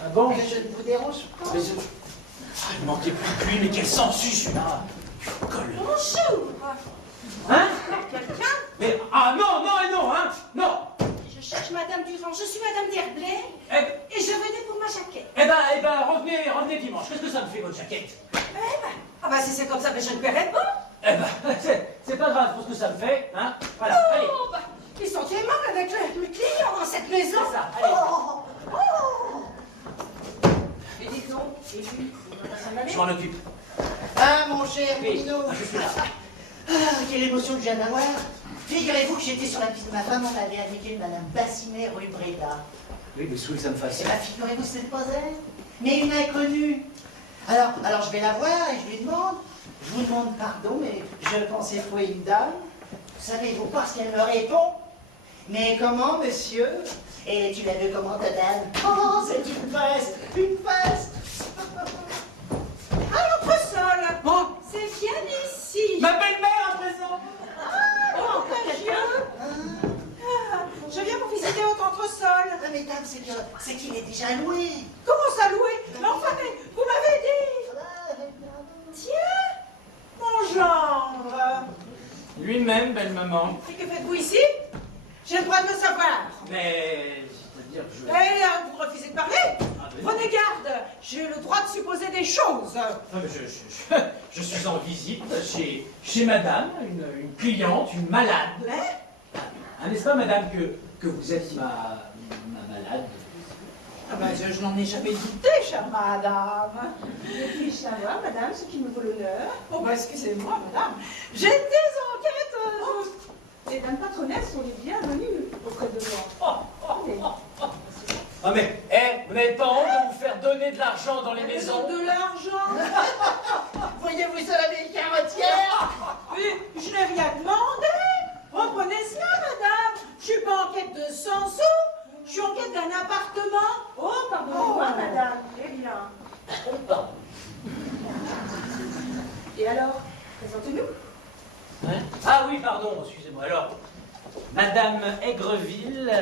Ah bon? Que je ne vous dérange pas. Mais il manquait plus que lui, mais quel sensu, celui-là. Colle. Bonjour. Hein? Quelqu'un? Mais, ah non, hein? Non. Je cherche Madame Durand. Je suis Madame Derblay. Eh Et je venais pour ma jaquette. ben, revenez dimanche. Qu'est-ce que ça me fait, votre jaquette? Ah bah si c'est comme ça, mais je ne paierai pas. Eh ben, c'est pas grave pour ce que ça me fait, hein? Voilà, allez. Oh, bah, ils sont aimables avec mes clients dans cette maison. C'est ça, allez. Et dis donc, et lui, il va s'en aller. Je m'en occupe. Ah, mon cher Oui, Mino. je suis là. Ah, quelle émotion que je viens d'avoir. Figurez-vous que j'étais sur la piste de ma femme, on avait avec Madame Bassinet rue Bréda. Oui, mais sous que ça me fasse. Eh bien, figurez-vous, c'est pas elle, mais une inconnue. Alors je vais la voir et je lui demande, je vous demande pardon, mais je pensais trouver une dame. Savez-vous pas ce qu'elle me répond? Mais comment, monsieur? Et tu l'as vu comment, ta dame? Oh, c'est une fesse, une fesse. À l'entresol. Oh, C'est bien ici. ma belle-mère à présent. Oh, contagieux. Je viens pour visiter votre entresol. Ah, mais dame, maman. Et que faites-vous ici? J'ai le droit de le savoir. Mais, c'est-à-dire que je... Eh, vous refusez de parler? oui. Prenez garde, j'ai le droit de supposer des choses. Non, mais je suis en visite chez madame, une cliente, une malade. Ah, n'est-ce pas, madame, que vous êtes ma malade? Ah ben, je n'en ai jamais douté, chère madame. Puis-je savoir, madame, ce qui me vaut l'honneur? Oh, ben, excusez-moi, madame. J'étais en quête... Les dames patronesses sont les bienvenues auprès de moi. Ah mais, vous n'avez pas honte de vous faire donner de l'argent dans les maisons? De l'argent? Voyez-vous cela des carotières? Mais je n'ai rien demandé. Reprenez cela, madame. Je suis pas en quête de 100 sous. Je suis en quête d'un appartement. Oh, pardonnez-moi, madame. Eh bien. Et alors, présentez-nous. Hein? Ah oui, pardon, excusez-moi. Alors, madame Aigreville,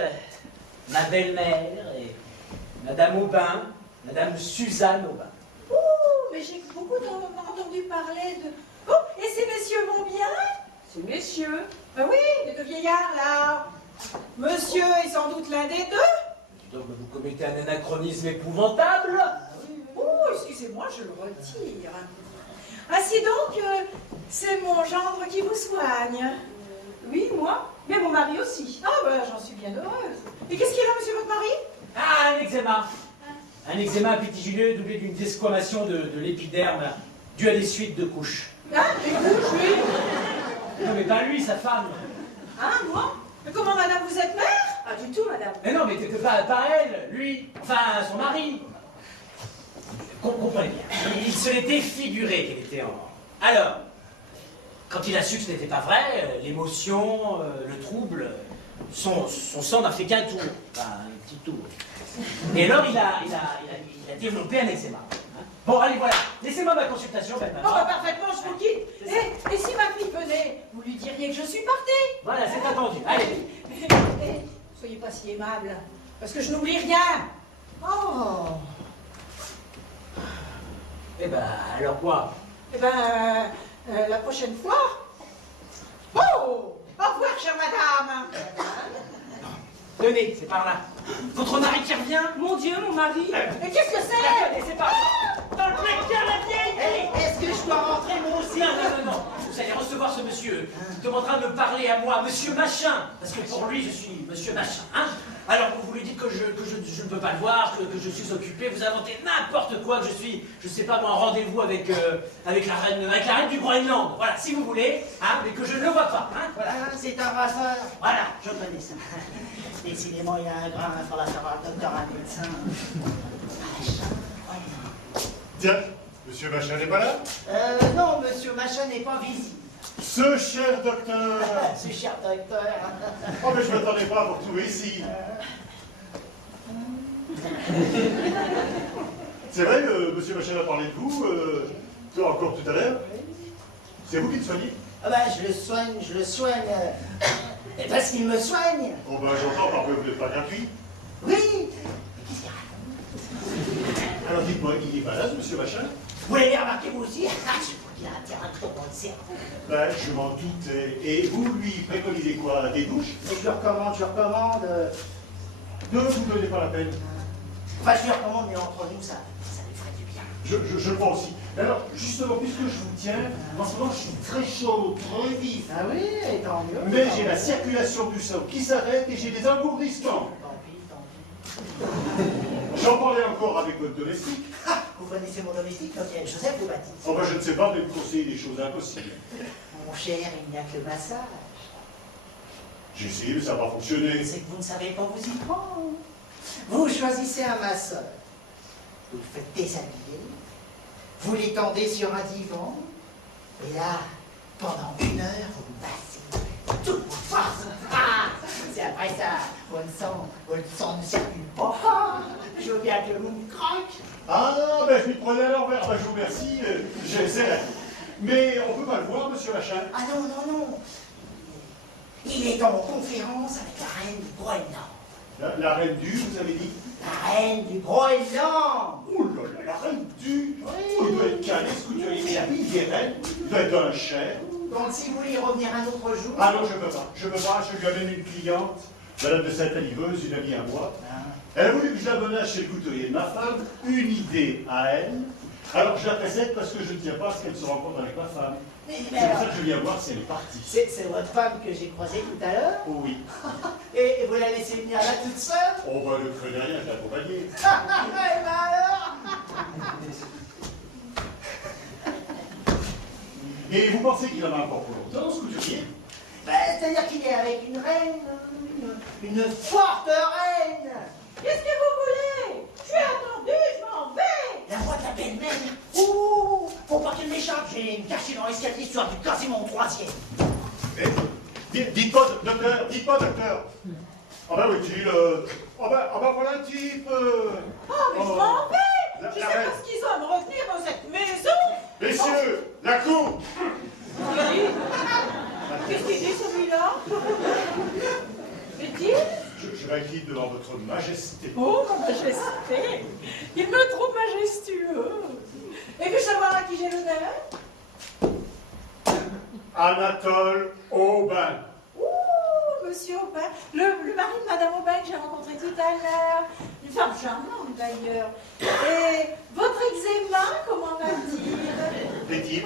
ma belle-mère, et madame Aubin, madame Suzanne Aubin. Oh, mais j'ai beaucoup entendu parler de... Oh, et ces messieurs vont bien? Ces messieurs. Ben oui, les deux vieillards, là. Monsieur est sans doute l'un des deux. Donc vous commettez un anachronisme épouvantable. Oh, excusez-moi, je le retire. Ainsi donc, c'est mon gendre qui vous soigne. Oui, moi, mais mon mari aussi. Ah ben, j'en suis bien heureuse. Et qu'est-ce qu'il a, monsieur votre mari? Ah, un eczéma. Un eczéma pétigineux doublé d'une desquamation de l'épiderme due à des suites de couches. Ah, des couches, oui. Non mais pas lui, sa femme. Hein, moi? Mais comment, madame, vous êtes mère? Pas du tout, madame. Mais non, mais pas elle, lui, enfin son mari. Comprenez bien, il se l'était figuré qu'elle était en... Alors, quand il a su que ce n'était pas vrai, l'émotion, le trouble, son sang n'a fait qu'un tour, enfin un petit tour. Et alors il a développé un eczéma. Hein. Bon, allez, voilà, laissez-moi ma consultation, belle Oh, maman. bah, parfaitement, je vous quitte. Et si ma fille venait, vous lui diriez que je suis partie? Voilà, c'est attendu, allez. Soyez pas si aimable, parce que je n'oublie rien. Oh. Eh ben, alors quoi? Eh ben, la prochaine fois. Oh! Au revoir, chère madame. Tenez, c'est par là. Votre mari qui revient? Mon Dieu, mon mari. Mais qu'est-ce que c'est? C'est par là. Dans le placard, la vieille! Est-ce que je dois rentrer moi aussi? Non. Vous allez recevoir ce monsieur. Il demandera de me parler à moi, monsieur Machin. Parce que pour lui, je suis monsieur Machin. Hein? Alors vous lui dites que je ne peux pas le voir, que je suis occupé, vous inventez n'importe quoi, que je suis, je sais pas moi, en rendez-vous avec la reine du Groenland. Voilà, si vous voulez, hein, mais que je ne le vois pas. Hein? Voilà. Ah, c'est un brasseur. Voilà. Je connais ça. Décidément, il y a un grain, il faudra savoir le docteur, un médecin. Tiens, monsieur Machin n'est pas là? Non, monsieur Machin n'est pas visible. Ce cher docteur! Ce cher docteur. Oh, mais je ne m'attendais pas à vous retrouver ici. C'est vrai, monsieur Machin a parlé de vous, encore tout à l'heure. C'est vous qui le soignez? Ah ben, je le soigne. Et parce qu'il me soigne. Oh, ben j'entends, parfois vous n'êtes pas gratuit. Oui. Qu'est-ce qu'il raconte? Alors dites-moi, il n'est pas là, ce monsieur Machin? Vous l'avez remarqué vous aussi? Ah, je crois qu'il a un trop dans le cerveau. Ben, je m'en doutais. Et vous, lui, préconisez quoi? Des douches? Mais je lui recommande. Ne vous donnez pas la peine. Enfin, je lui recommande, mais entre nous, ça lui ferait du bien. Je le vois aussi. Alors, justement, puisque je vous tiens, en ce moment, je suis très chaud, très vif. Ah oui, et tant mieux. Mais j'ai la circulation du sang qui s'arrête et j'ai des engourdissements. Tant pis. J'en parlais encore avec votre domestique. Ah, vous connaissez mon domestique, comme il y a Joseph ou Baptiste? Oh, ben, je ne sais pas, mais me conseiller des choses impossibles. Mon cher, il n'y a que le massage. J'ai essayé, mais ça n'a pas fonctionné. C'est que vous ne savez pas vous y prendre. Vous choisissez un masseur. Vous le faites déshabiller. Vous l'étendez sur un divan. Et là, pendant 1 heure, vous massez toute votre force. Ah, c'est après ça, votre sang ne circule pas. Ah, je veux bien que vous me croque. Ah, ben, je m'y prenais à l'envers. Ben, je vous remercie, j'essaierai. Mais on peut pas le voir, monsieur Machin. Ah non. Il est en conférence avec la reine du Groenland. La reine du, vous avez dit? La reine du Groenland. Oh là là, la reine du. Oui. Oh, il doit être calé, ce que tu as dit. Mais la vie des reines, il doit être d'un cher. Donc si vous voulez y revenir un autre jour... Ah non, je peux pas. Je peux pas. Je lui amène une cliente, Madame de Sainte-Aliveuse, une amie à moi. Elle a voulu que je la menace chez le couturier de ma femme, une idée à elle. Alors je la précède parce que je ne tiens pas à ce qu'elle se rencontre avec ma femme. Mais C'est pour ça que je viens voir si elle est partie. c'est votre femme que j'ai croisée tout à l'heure? Oh oui. Et vous la laissez venir là toute seule? Oh bah ne craignez rien, je l'ai accompagnée. Eh ben alors? Et vous pensez qu'il en a encore pour longtemps, ce couturier? Ben, c'est-à-dire qu'il est avec une reine, une forte reine. Qu'est-ce que vous voulez? Je suis attendue, je m'en vais. La voix de la belle-mère. Ouh, faut pas qu'elle m'échappe, j'ai caché dans l'escalier sur du quasiment au troisième. Dites pas, docteur, dites pas, docteur. Ah ben où est-il Ah ben voilà un type. Oh, mais je m'en vais. La Je sais reine. pas ce qu'ils ont à me retenir dans cette maison. Messieurs, la cour. Qu'est-ce qu'il dit celui-là? Dit-il? Je m'inquiète devant votre majesté. Oh, ma majesté. Il me trouve majestueux. Et puis savoir à qui j'ai l'honneur? Anatole Aubin. Ouh, monsieur Aubin. Le mari de Madame Aubin que j'ai rencontré tout à l'heure. Une femme charmante d'ailleurs. Et votre eczéma, comment va-t-il? Est-il?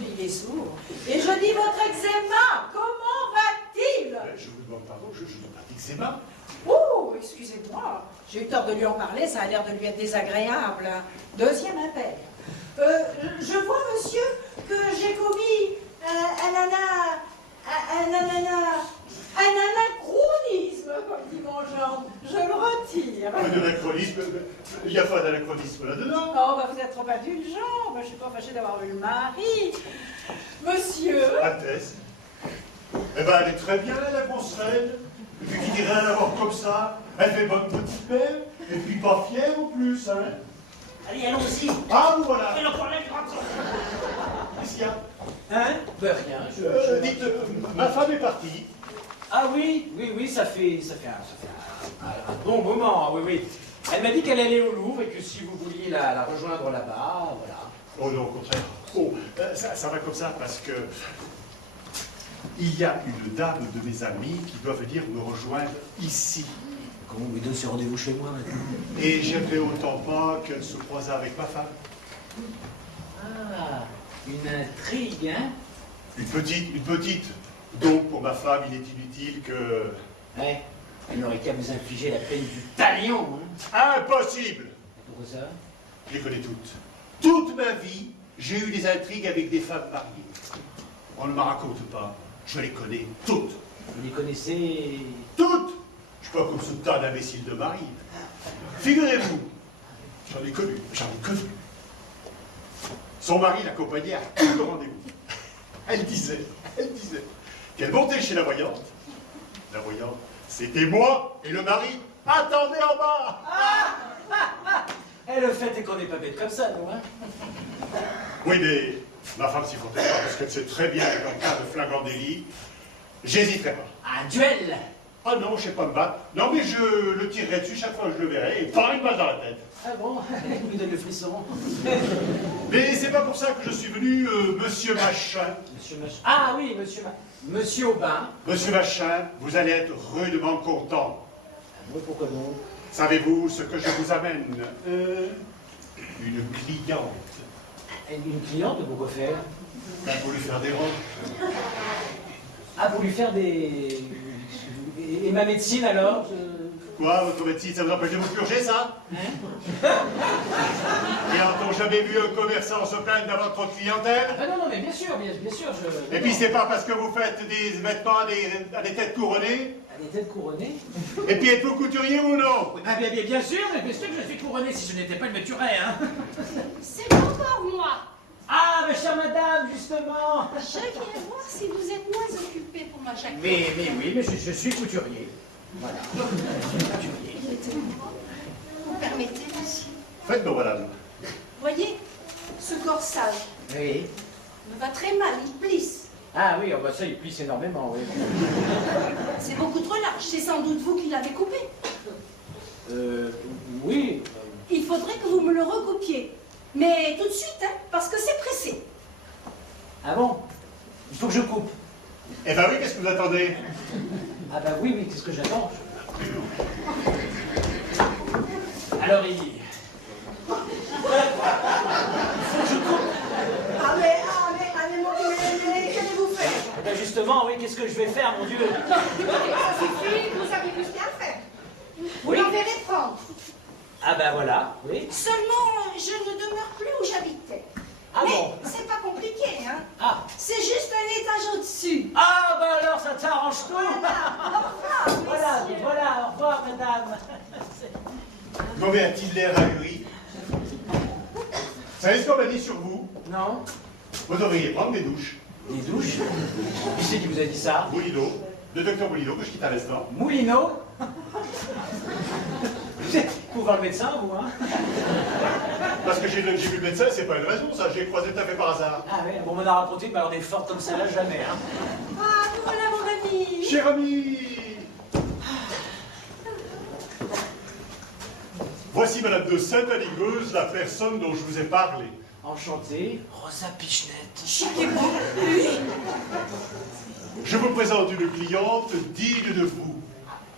Il est sourd. Et je dis votre eczéma, comment va-t-il? Je vous demande pardon, je ne pratique ses mains. Oh, excusez-moi. J'ai eu tort de lui en parler, ça a l'air de lui être désagréable. Deuxième impair. Je vois, monsieur, que j'ai commis un anachronisme, comme dit mon genre. Je le retire. Un anachronisme. Il n'y a pas d'anachronisme là-dedans. Oh, bah vous êtes trop indulgent. Bah, je suis pas fâchée d'avoir vu le mari. Monsieur. Altesse. Eh ben, elle est très bien, la grosse reine. Et puis, qui dirait à la voir comme ça? Elle fait bonne petite mère, et puis pas fière en plus, hein? Allez, allons-y. Ah, voilà. Et le problème rentre. Qu'est-ce qu'il y a? Hein? Ben rien, Dites, ma femme est partie. Ah oui, ça fait un bon moment, oui. Elle m'a dit qu'elle allait au Louvre et que si vous vouliez la rejoindre là-bas, voilà. Oh non, au contraire. Oh, ça va comme ça parce que il y a une dame de mes amis qui doit venir me rejoindre ici. Comment vous donne ce rendez-vous chez moi maintenant? Et j'aimerais autant pas qu'elle se croisât avec ma femme. Ah, une intrigue, hein? Une petite. Donc, pour ma femme, il est inutile que... Ouais, elle n'aurait qu'à vous infliger la peine du talion, hein? Impossible! Pourquoi ça? Je les connais toutes. Toute ma vie, j'ai eu des intrigues avec des femmes mariées. On ne me raconte pas. Je les connais toutes. Vous les connaissez? Toutes! Je suis pas comme ce tas d'imbéciles de mari. Figurez-vous, j'en ai connu. Son mari l'accompagnait à tout le rendez-vous. Elle disait qu'elle montait chez la voyante. La voyante, c'était moi et le mari attendait en bas. Eh, le fait est qu'on n'est pas bête comme ça, nous, hein? Oui, mais ma femme s'y frontait pas parce qu'elle sait très bien qu'en cas de flagrant délit, j'hésiterai pas. Un duel! Ah non, je sais pas me battre. Non, mais je le tirerai dessus chaque fois que je le verrai et pas une balle dans la tête. Ah bon? Vous lui donne le frisson. Mais c'est pas pour ça que je suis venu, monsieur Machin. Monsieur Machin. Ah oui, Monsieur Aubin. Monsieur Machin, vous allez être rudement content. Oui, pourquoi non? Savez-vous ce que je vous amène? Une cliente. Une cliente, pourquoi faire? Pour lui faire des robes. Ah, pour lui faire des... Et ma médecine, alors? Quoi, votre médecine, ça vous empêche de vous purger, ça? Hein? Et a-t-on jamais vu un commerçant se plaindre d'avoir trop de clientèle? Ah non, mais bien sûr, Et puis c'est pas parce que vous faites des vêtements à des têtes couronnées? À des têtes couronnées? Et puis êtes-vous couturier ou non? Ah bien sûr que je suis couronné, si je n'étais pas, il me tuerait, hein? C'est encore moi. Ah, ma chère madame, justement! Je viens voir si vous êtes moins occupé pour ma jaquette. Mais oui, mais je suis couturier. Voilà. Couturier. Vous permettez, monsieur? Faites donc, madame. Voyez, ce corsage Oui. me va très mal, il plisse. Ah oui, oh bah ça, il plisse énormément, oui. C'est beaucoup trop large, c'est sans doute vous qui l'avez coupé. Oui. Il faudrait que vous me le recoupiez. Mais tout de suite, hein, parce que c'est pressé. Ah bon? Il faut que je coupe. Eh ben oui, qu'est-ce que vous attendez? Ah bah oui, qu'est-ce que j'attends? Alors il faut que je coupe. Ah mais mon Dieu, mais qu'allez-vous faire? Eh ben justement, oui, qu'est-ce que je vais faire, mon Dieu? Ça suffit, vous savez plus bien faire. Vous Oui. l'enverrez prendre. Ah bah voilà, oui. Seulement, je ne demeure plus où j'habitais. Ah mais bon? c'est pas compliqué, hein. Ah. C'est juste un étage au-dessus. Ah bah alors ça t'arrange tout. Voilà, Voilà, au revoir, madame. Combien a-t-il l'air ahuri? Vous savez ce qu'on m'a dit sur vous? Non? Vous devriez prendre des douches. Des douches? Qui c'est qui vous a dit ça? Moulineau, le docteur Moulineau, que je quitte à l'instant. Moulineau? Faut voir le médecin, vous, hein? Parce que j'ai vu le médecin, c'est pas une raison, ça. J'ai croisé tout à fait par hasard. Ah ouais, bon, on m'en a raconté, mais alors des fortes comme ça, là, jamais, hein? Ah, voilà mon ami. Cher ami, voici Madame de Sainte-Aligreuse, la personne dont je vous ai parlé. Enchanté, Rosa Pichenette. Chiquez-vous, lui. Je vous présente une cliente digne de vous.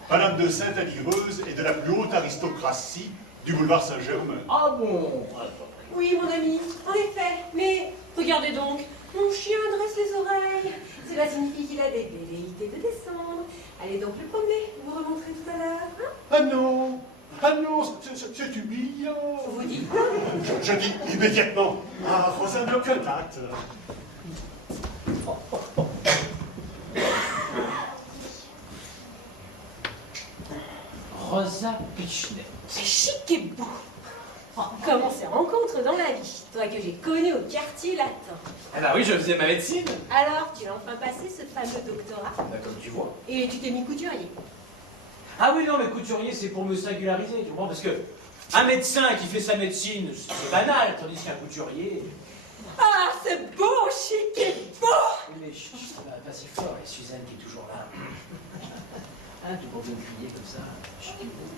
Madame de Sainte-Aligreuse est de la plus haute aristocratie du boulevard Saint-Germain. Ah bon? Oui, mon ami, en effet. Mais regardez donc, mon chien dresse les oreilles. Cela signifie qu'il a des velléités de descendre. Allez donc le promener, vous remonterez tout à l'heure. Hein? Ah non, c'est humiliant. Vous dites Je dis immédiatement à Rosa de contact. Rosa Pichenette. c'est chic et beau. Oh, comment ces rencontres dans la vie? Toi que j'ai connu au quartier latin. Ah bah oui, je faisais ma médecine. Alors, tu as enfin passé ce fameux doctorat Bah comme tu vois. et tu t'es mis couturier. Ah oui, non, mais couturier, c'est pour me singulariser, tu comprends? Parce que un médecin qui fait sa médecine, c'est banal, tandis qu'un couturier... Ah, c'est beau, chic et beau. Oui, mais chut, ça va pas si fort, et Suzanne qui est toujours là. Hein, tu peux bien crier comme ça. Chic et beau.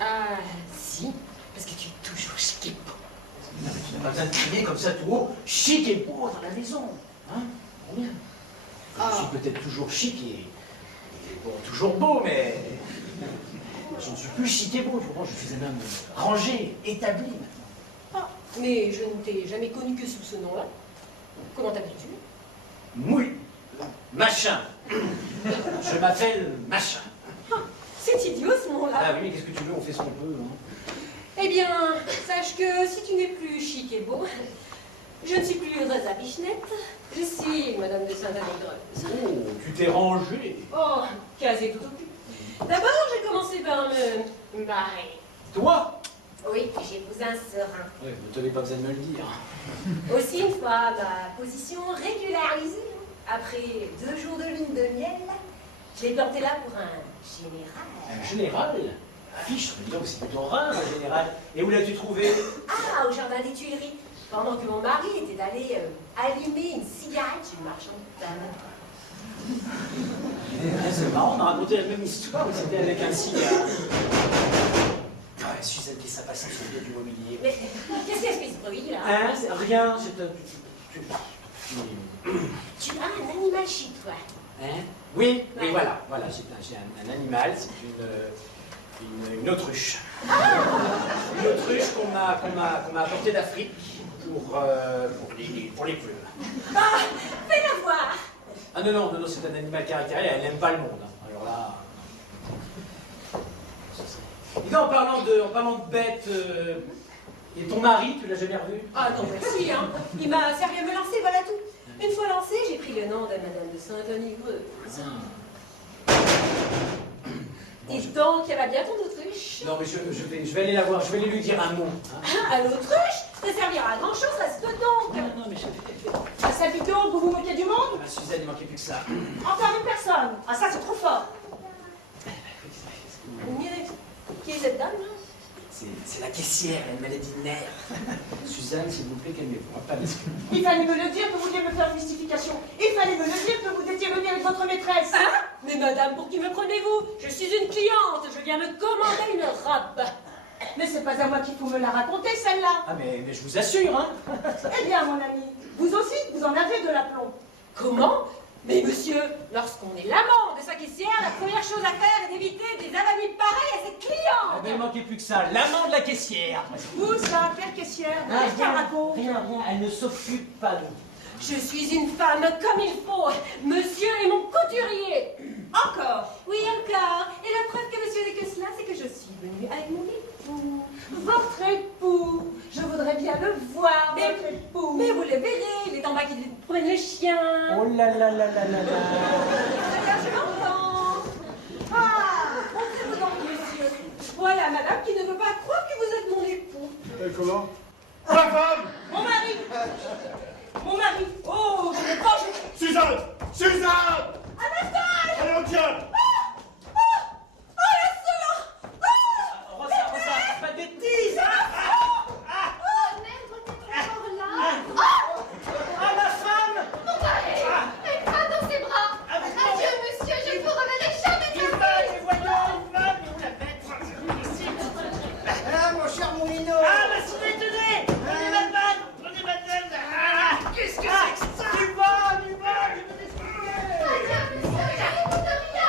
Ah, si, parce que tu es toujours chic et beau. Non, mais tu n'as pas besoin de crier comme ça tout haut, chic et beau dans la maison. Hein? Bien. Je suis peut-être toujours chic et bon, toujours beau, mais je ne suis plus chic et beau. Je suis même rangé, établi. Ah, mais je ne t'ai jamais connu que sous ce nom-là. Comment t'appelles-tu? Mouille. Machin. Je m'appelle Machin. Ah, c'est idiot ce nom-là. Ah oui, mais qu'est-ce que tu veux, on fait ce qu'on peut. Hein. Eh bien, sache que si tu n'es plus chic et beau, je ne suis plus Rosa Pichenette, je suis Madame de Sainte-Aligreuse. Oh, tu t'es rangé. Oh, casé tout au cul. D'abord, j'ai commencé par me marier. Toi? Oui, j'épouse un serein. Oui, vous n'avez pas besoin de me le dire. Aussi, une fois ma position régularisée, après 2 jours de lune de miel, je l'ai planté là pour un général. Un général? Fiche, dis donc, c'est plutôt rare, un général. Et où l'as-tu trouvé? Ah, au jardin des Tuileries, pendant que mon mari était allé allumer une cigarette chez le marchand de tabac. C'est marrant, on a raconté la même histoire, mais c'était avec un cigare. Ah, Suzanne qui est sympa, c'est son du mobilier. Mais qu'est-ce que c'est ce bruit là? Hein? C'est rien, c'est un... Tu as un animal chez toi. Hein? Oui, oui, voilà, j'ai un animal, c'est une autruche. Une autruche qu'on m'a apportée d'Afrique pour les plumes. Ah, fais-la voir. Ah non, c'est un animal caractériel, elle n'aime pas le monde. Hein. Alors là... Et là, en parlant de bêtes, et ton mari, tu l'as jamais revu? Ah non, merci, hein. Il m'a servi à me lancer, voilà tout. Une fois lancé, j'ai pris le nom de Madame de Sainte-Aligreuse. Et donc, elle va bien ton autruche? Non, mais je vais aller la voir, je vais aller lui dire un mot. Hein. Ah, à l'autruche? Ça servira à grand chose, reste donc. Non, mais je... Ah, ça dit donc, vous vous moquez du monde? Ah, Suzanne, il manquait plus que ça. Encore une personne. Ah, ça, c'est trop fort. Qui est cette dame, là? C'est la caissière, elle a une maladie de nerfs. Suzanne, s'il vous plaît, calmez-vous, pas d'excuses. Il fallait me le dire que vous vouliez me faire une mystification. Il fallait me le dire que vous étiez venu avec votre maîtresse. Hein? Mais madame, pour qui me prenez-vous? Je suis une cliente, je viens me commander une robe. Mais c'est pas à moi qu'il faut me la raconter, celle-là. Ah, mais je vous assure, hein. Eh bien, mon ami, Vous aussi, vous en avez de l'aplomb. Comment? Mais monsieur, lorsqu'on est l'amant de sa caissière, la première chose à faire est d'éviter des avanies pareilles à ses clients. Eh ben, il manquait plus que ça, l'amant de la caissière. Vous, ça, quelle caissière? Ah, Quel caraco? rien, elle ne s'occupe pas de nous. Je suis une femme comme il faut. Monsieur est mon couturier. Encore? Oui, encore. Et la preuve que monsieur n'est que cela, c'est que je suis venue avec mon époux. Votre époux. Je voudrais bien le voir, votre époux. Mais vous le verrez, il est en bas qui promène le chien. Oh là là là là là là. Je l'entends. Ah, montrez-vous donc, monsieur. Voilà, madame, qui ne veut pas croire que vous êtes mon époux. Comment? Ma femme! Mon mari. Mon mari. Oh, je ne pas. Suzanne! Suzanne! À la taille. Allez, on tient! Rosa, pas de bêtises! Oh merde, t'es encore là. Ah, ma femme! Mon mari, elle pas dans ses bras. Adieu, monsieur, je ne vous reverrai jamais de ma vie. Ah, mon cher Moulineau. Ah, bah si tenez! Prenez ma vanne! Prenez ma vanne! Ah, qu'est-ce que c'est que ça? Du vol, je veux t'expliquer! Adieu, monsieur, j'arrive de rien.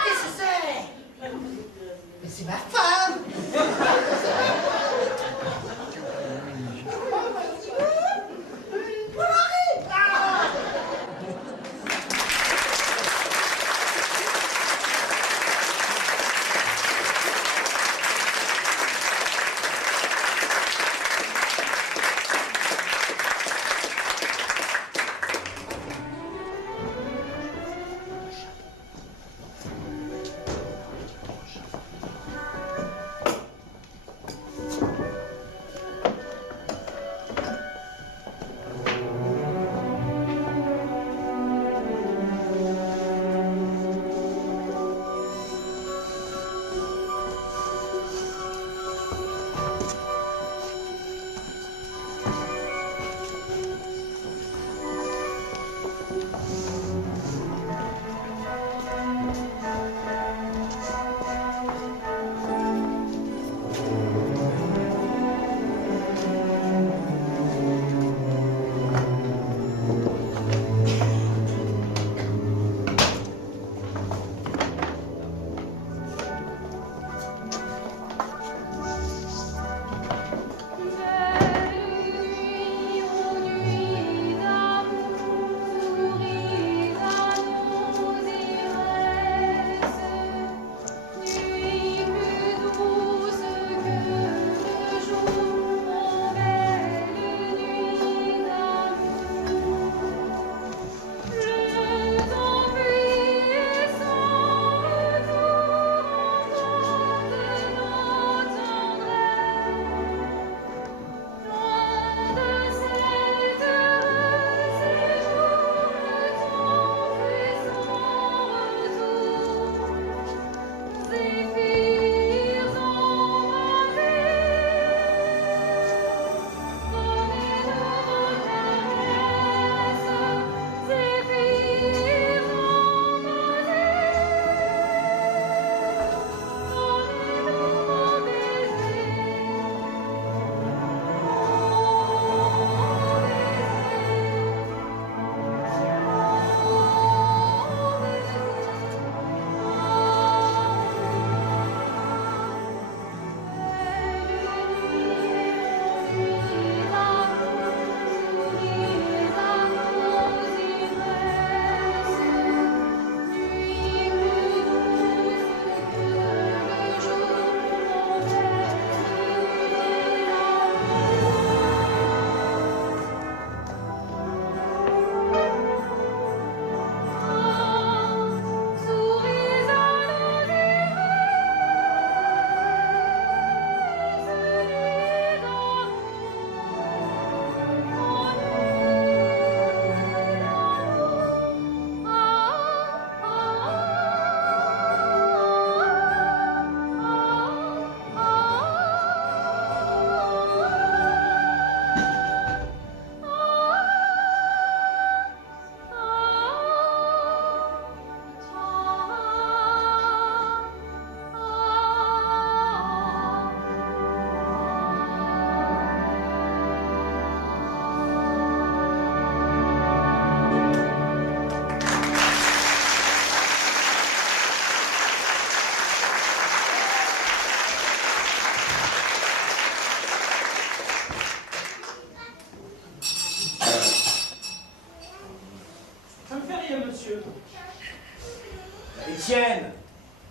monsieur. Étienne!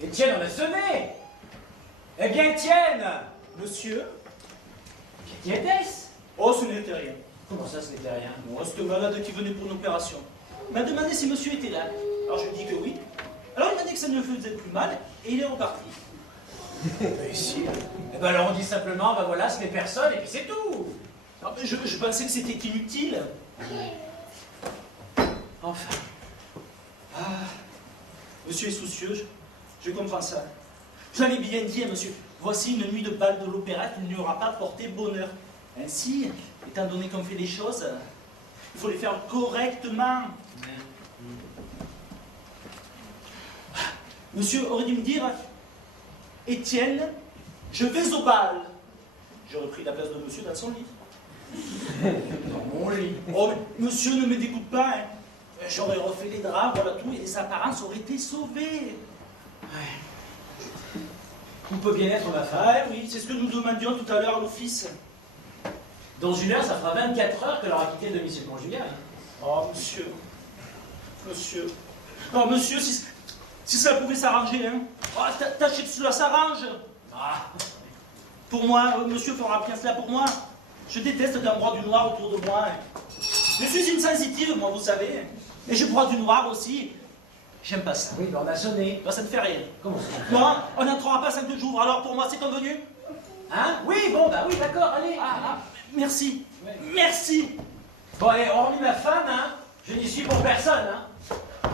Étienne, on a sonné! Eh bien, Étienne! Monsieur? Qui était-ce? Oh, ce n'était rien. Comment ça, ce n'était rien? Bon, c'est un malade qui venait pour une opération. Il m'a demandé si monsieur était là. Alors je lui ai dit que oui. Alors il m'a dit que ça ne le faisait plus mal et il est reparti. Mais ici, eh ben alors on dit simplement, ben voilà, ce n'est personne, et puis c'est tout! Alors, mais je pensais que c'était inutile. Enfin. Monsieur est soucieux, je comprends ça. Je l'avais bien dit, monsieur, voici une nuit de bal de l'opéra qui ne lui aura pas porté bonheur. Ainsi, étant donné qu'on fait les choses, il faut les faire correctement. Monsieur aurait dû me dire, Étienne, je vais au bal. J'aurais pris la place de monsieur dans son lit. Dans mon lit. Oh, mais monsieur ne me dégoûte pas, hein. J'aurais refait les draps, voilà tout, et les apparences auraient été sauvées. Tout peut bien être ma femme. Ah oui, c'est ce que nous demandions tout à l'heure à l'office. Dans une heure, ça fera 24 heures qu'elle aura quitté le domicile conjugal. Oh, monsieur. Monsieur. Oh, monsieur, si ça pouvait s'arranger, hein. Oh, tâchez que cela s'arrange. Ah. Pour moi, monsieur fera bien cela pour moi. Je déteste d'un broie du noir autour de moi. Hein. Je suis une sensitive, moi, vous savez. Mais je broie du noir aussi. J'aime pas ça. Oui, ben on a sonné. Ben, ça ne fait rien. Comment ça? Non, on n'entrera pas 5 jours. Alors pour moi, c'est convenu. Hein? Oui, bon, bah oui, d'accord, allez. Merci. Ouais. Merci. Bon, et hormis ma femme, hein, je n'y suis pour personne, hein.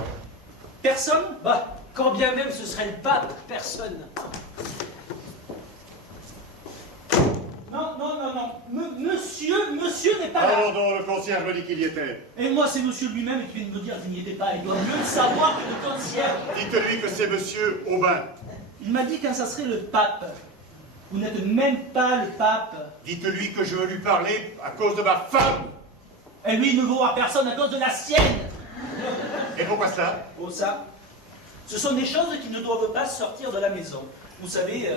Personne? Bah, quand bien même ce serait le pape, personne. Non, non, non, non. Monsieur n'est pas là. Alors donc, le concierge me dit qu'il y était. Et moi, c'est monsieur lui-même qui vient de me dire qu'il n'y était pas. Il doit mieux le savoir que le concierge. Dites-lui que c'est monsieur Aubin. Il m'a dit quand ça serait le pape. Vous n'êtes même pas le pape. Dites-lui que je veux lui parler à cause de ma femme. Et lui, il ne veut voir personne à cause de la sienne. Et pourquoi cela? Oh, ça. Ce sont des choses qui ne doivent pas sortir de la maison. Vous savez,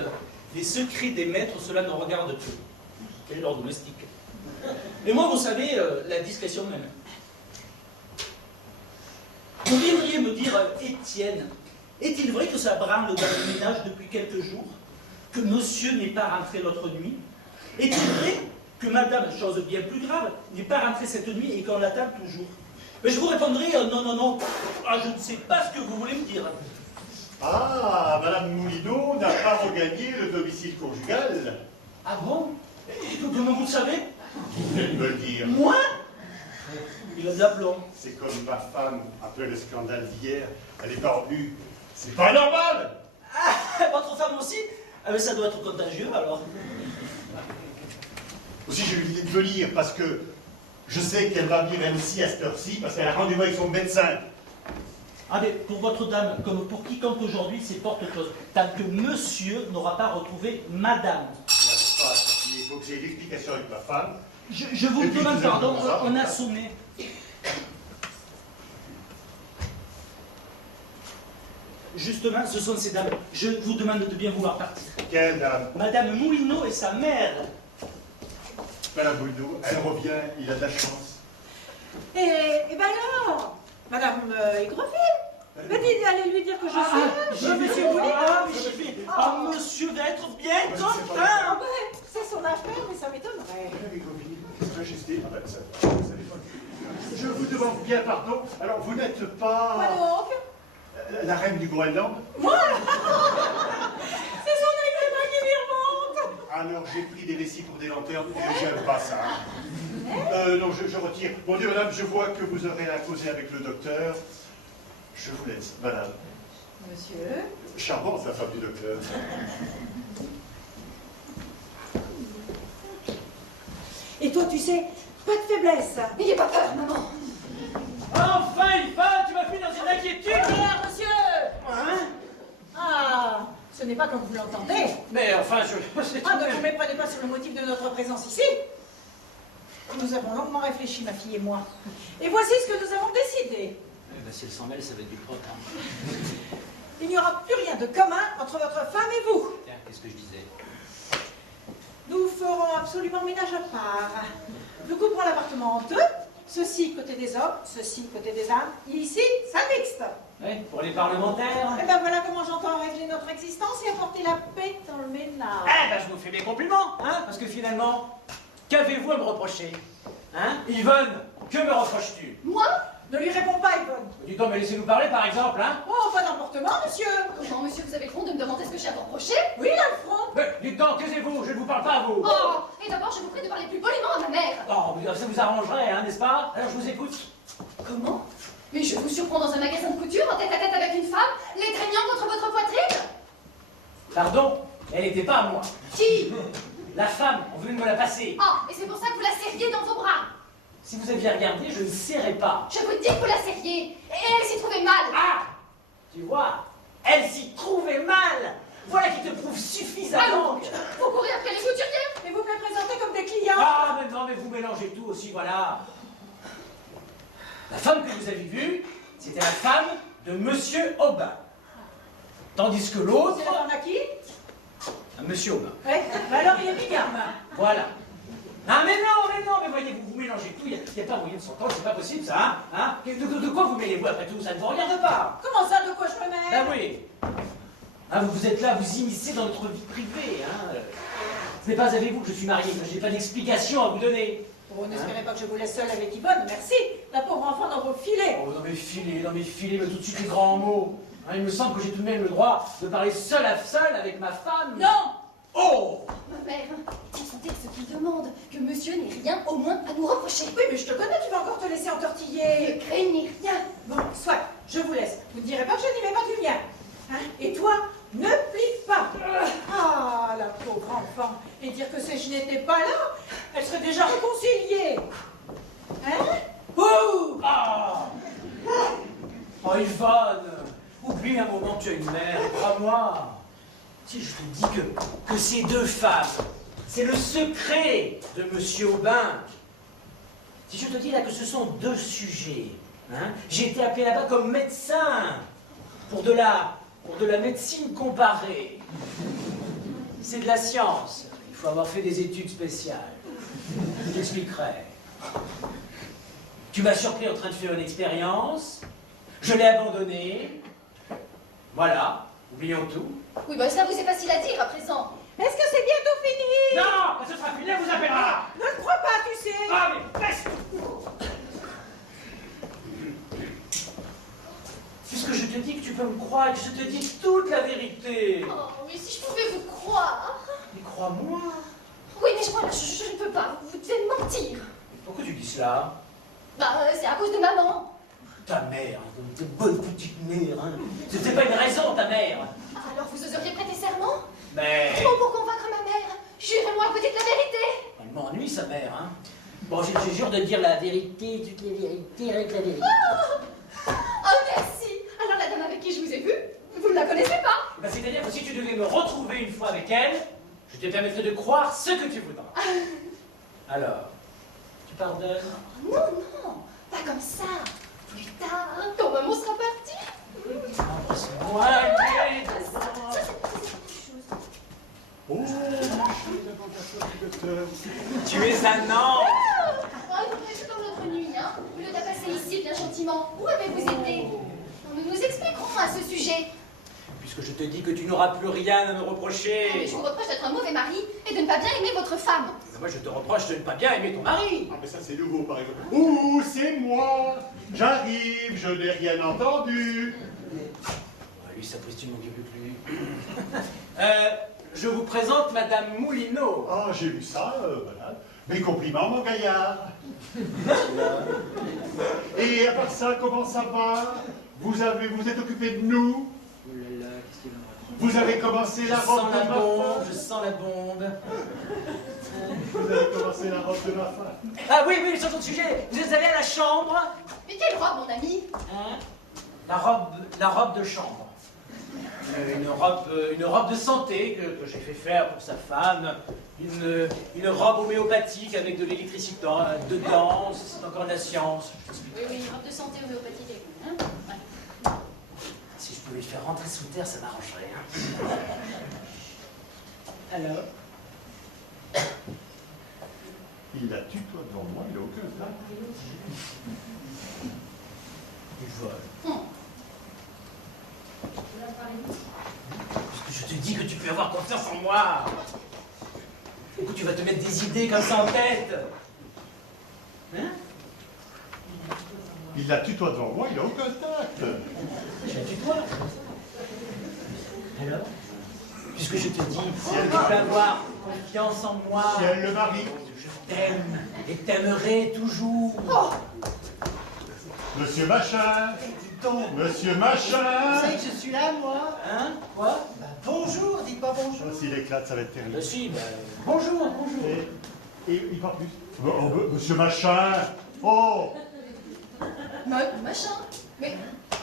les secrets des maîtres, cela nous regarde peu. Quel est leur domestique? Et moi, vous savez, la discrétion même. Vous viendriez me dire, Étienne, est-il vrai que ça branle dans le ménage depuis quelques jours? Que monsieur n'est pas rentré l'autre nuit? Est-il vrai que madame, chose bien plus grave, n'est pas rentrée cette nuit et qu'on l'attend toujours? Mais je vous répondrai, non, non, non, je ne sais pas ce que vous voulez me dire. Ah, Madame Moulineau n'a pas regagné le domicile conjugal. Ah bon? Et comment vous le savez? Vous venez de me le dire. Moi? Il a de l'aplomb. C'est comme ma femme, après le scandale d'hier, elle est tordue. C'est pas normal! Ah, votre femme aussi? Ah mais ça doit être contagieux alors. Aussi, je lui dis de venir parce que je sais qu'elle va venir elle aussi à cette heure-ci parce qu'elle a rendez-vous avec son médecin. Ah mais pour votre dame, comme pour quiconque aujourd'hui, c'est porte close. Tant que monsieur n'aura pas retrouvé madame. Il faut que j'ai l'explication avec ma femme. Je vous Et puis, demande vous avez pardon, ça, on a sonné. Justement, ce sont ces dames. Je vous demande de bien vouloir partir. Quelle dame? Madame Moulineau et sa mère. Madame Moulineau, elle revient, il a de la chance. Et ben alors, Madame Aigrefil, allez lui dire que je suis là, je vais monsieur Moulineau. Monsieur va être bien c'est content. Ah ouais, c'est son affaire, mais ça m'étonnerait. Majesté, ah ben, ça dépend. Je vous demande bien pardon. Alors, vous n'êtes Quoi pas donc? la reine du Groenland? Moi? C'est son examen qui lui remonte. Alors, j'ai pris des vessies pour des lanternes et j'aime pas ça. Non, je retire. Bon Dieu, madame, je vois que vous aurez à causer avec le docteur. Je vous laisse, madame. Monsieur? Charmante, la femme du docteur. Et toi, tu sais, pas de faiblesse. N'ayez pas peur, maman. Enfin, une femme, tu m'as fait dans une inquiétude! Regarde, monsieur. Hein? Ah, ce n'est pas comme vous l'entendez. Mais enfin, je... Ah, ne vous méprenez pas sur le motif de notre présence ici. Nous avons longuement réfléchi, ma fille et moi. Et voici ce que nous avons décidé. Eh ben, si elle s'en mêle, ça va être du propre. Il n'y aura plus rien de commun entre votre femme et vous. Tiens, qu'est-ce que je disais? Nous ferons absolument ménage à part. Nous couperons l'appartement en deux ceci côté des hommes, ceci côté des âmes, ici, ça mixte. Oui, pour les parlementaires. Et ben voilà comment j'entends régler notre existence et apporter la paix dans le ménage. Eh ben, je vous fais mes compliments, hein, parce que finalement, qu'avez-vous à me reprocher? Hein? Yvonne, que me reproches-tu? Moi? Ne lui réponds pas, Yvonne. Dis donc, mais laissez-nous parler, par exemple, hein? Oh, pas d'emportement, monsieur. Comment, monsieur, vous avez le fond de me demander ce que j'ai à vous reprocher? Oui, là, le front. Dites donc, taisez-vous, je ne vous parle pas à vous. Oh! Et d'abord, je vous prie de parler plus poliment à ma mère. Oh, ça vous arrangerait, hein, n'est-ce pas? Alors, je vous écoute. Comment? Mais je vous surprends dans un magasin de couture, en tête-à-tête avec une femme, l'étreignant contre votre poitrine? Pardon, elle n'était pas à moi. Qui? La femme, on venait de me la passer. Ah, et c'est pour ça que vous la serriez dans vos bras. Si vous aviez regardé, je ne serrais pas. Je vous dis que vous la serriez, et elle s'y trouvait mal. Ah! Tu vois, elle s'y trouvait mal. Voilà qui te prouve suffisamment. Vous courez après les couturiers? Et vous me présentez comme des clients. Ah, mais non, mais vous mélangez tout aussi, voilà. La femme que vous avez vue, c'était la femme de Monsieur Aubin. Tandis que l'autre... C'est la femme à qui? à Monsieur Aubin. Ouais, bah alors il est bigarme. Voilà. Ah, mais voyez, vous mélangez tout, il n'y a pas moyen de s'entendre, c'est pas possible ça, hein? De quoi vous mêlez-vous après tout? Ça ne vous regarde pas. Comment ça, de quoi je me mêle? Ah oui. Ah, vous êtes là, vous immiscez dans notre vie privée, hein? Ce n'est pas avec vous que je suis marié, je n'ai pas d'explication à vous donner. Oh, n'espérez pas que je vous laisse seule avec Yvonne, merci. La pauvre enfant dans vos filets. Oh, dans mes filets, mais tout de suite les grands mots. Hein, il me semble que j'ai tout de même le droit de parler seul à seul avec ma femme. Non. Oh! Ma mère, consentez à ce qu'il demande, que monsieur n'ait rien au moins à nous reprocher. Oui, mais je te connais, tu vas encore te laisser entortiller. Ne craignez rien. Bon, soit, je vous laisse. Vous ne direz pas que je n'y mets pas du mien. Hein? Et toi, ne plie pas. Ah, la pauvre enfant. Et dire que si je n'étais pas là, elle serait déjà réconciliée. Hein? Oh! Ah! Oh, Yvonne! Oublie un moment que tu as une mère, et crois-moi. Si je te dis que ces deux femmes, c'est le secret de Monsieur Aubin. Si je te dis là que ce sont deux sujets, hein, j'ai été appelé là-bas comme médecin pour de la médecine comparée. C'est de la science. Il faut avoir fait des études spéciales. Je t'expliquerai. Tu m'as surpris en train de faire une expérience. Je l'ai abandonnée. Voilà. Oublions tout. Oui, bah ça vous est facile à dire à présent. Est-ce que c'est bientôt fini? Non! Quand ce sera fini, elle vous appellera! Ne le crois pas, tu sais. Ah, mais reste! Puisque je te dis que tu peux me croire, que je te dis toute la vérité. Oh, oui, si je pouvais vous croire. Mais crois-moi. Oui, mais je ne peux pas. Vous devez mentir. Pourquoi tu dis cela? Bah, c'est à cause de maman. Ta mère, de bonne petite mère, hein. C'était pas une raison, ta mère. Alors vous oseriez prêter serment? Mais... Oh, pour convaincre ma mère. Jurez-moi que vous dites la vérité. Elle m'ennuie, sa mère, hein. Bon, je te jure de dire la vérité, toute la vérité, avec la vérité. Oh, merci. Alors la dame avec qui je vous ai vu, vous ne la connaissez pas? Bah, c'est-à-dire que si tu devais me retrouver une fois avec elle, je te permettrais de croire ce que tu voudras. Alors, tu pardonnes? Non, non, pas comme ça. Plus tard, quand maman sera partie. Embrasse-moi, allez. Ça, c'est quelque chose. Oh, ma chérie, la docteur. Tu es un ange. Oh, il faudrait que dans notre nuit, hein. Au lieu de passer ici bien gentiment, où avez-vous été? Nous nous expliquerons à ce sujet. Puisque je te dis que tu n'auras plus rien à me Mais reprocher. je vous reproche d'être un mauvais mari et de ne pas bien aimer votre femme. Moi, je te reproche de ne pas bien aimer ton mari. Ah, mais ça, c'est nouveau, par exemple. Ouh, c'est moi. J'arrive, je n'ai rien entendu. Lui, sa postule m'occupe plus. Je vous présente Madame Moulineau. Ah, j'ai vu ça, voilà. Mes compliments, mon gaillard. Et à part ça, comment ça va? Vous êtes occupé de nous? Oh là là, qu'est-ce qu'il va me raconter? Vous avez commencé la Je robe sens de la ma bombe, femme? je sens la bombe. Vous avez commencé la robe de ma femme? Ah oui, oui, changeons de sujet. Vous êtes allé à la chambre? Mais quelle robe, mon ami? Hein? La robe de chambre. Une robe de santé que j'ai fait faire pour sa femme. Une robe homéopathique avec de l'électricité dedans. C'est encore de la science. Oui, oui, une robe de santé homéopathique. Hein? Ouais. Si je pouvais le faire rentrer sous terre, ça m'arrangerait. Hein. Alors? Il la tutoie devant moi, il n'a aucun tact. Il vole. Parce que je te dis que tu peux avoir confiance en moi. Et que tu vas te mettre des idées comme ça en tête. Hein? Il la tutoie devant moi, il n'a aucun tact. Je la tutoie. Alors? Puisque je te dis que tu peux avoir confiance en moi. Si elle le marie. Je t'aime et t'aimerai toujours. Oh, Monsieur Machin. Dites donc, Monsieur vous Machin. savez que je suis là, moi? Hein? Quoi? Bah, bonjour, dites pas bonjour. Oh, s'il éclate, ça va être terrible. Si, ben... Bonjour, bonjour. Et il parle plus. Monsieur Machin. Oh. machin. Mais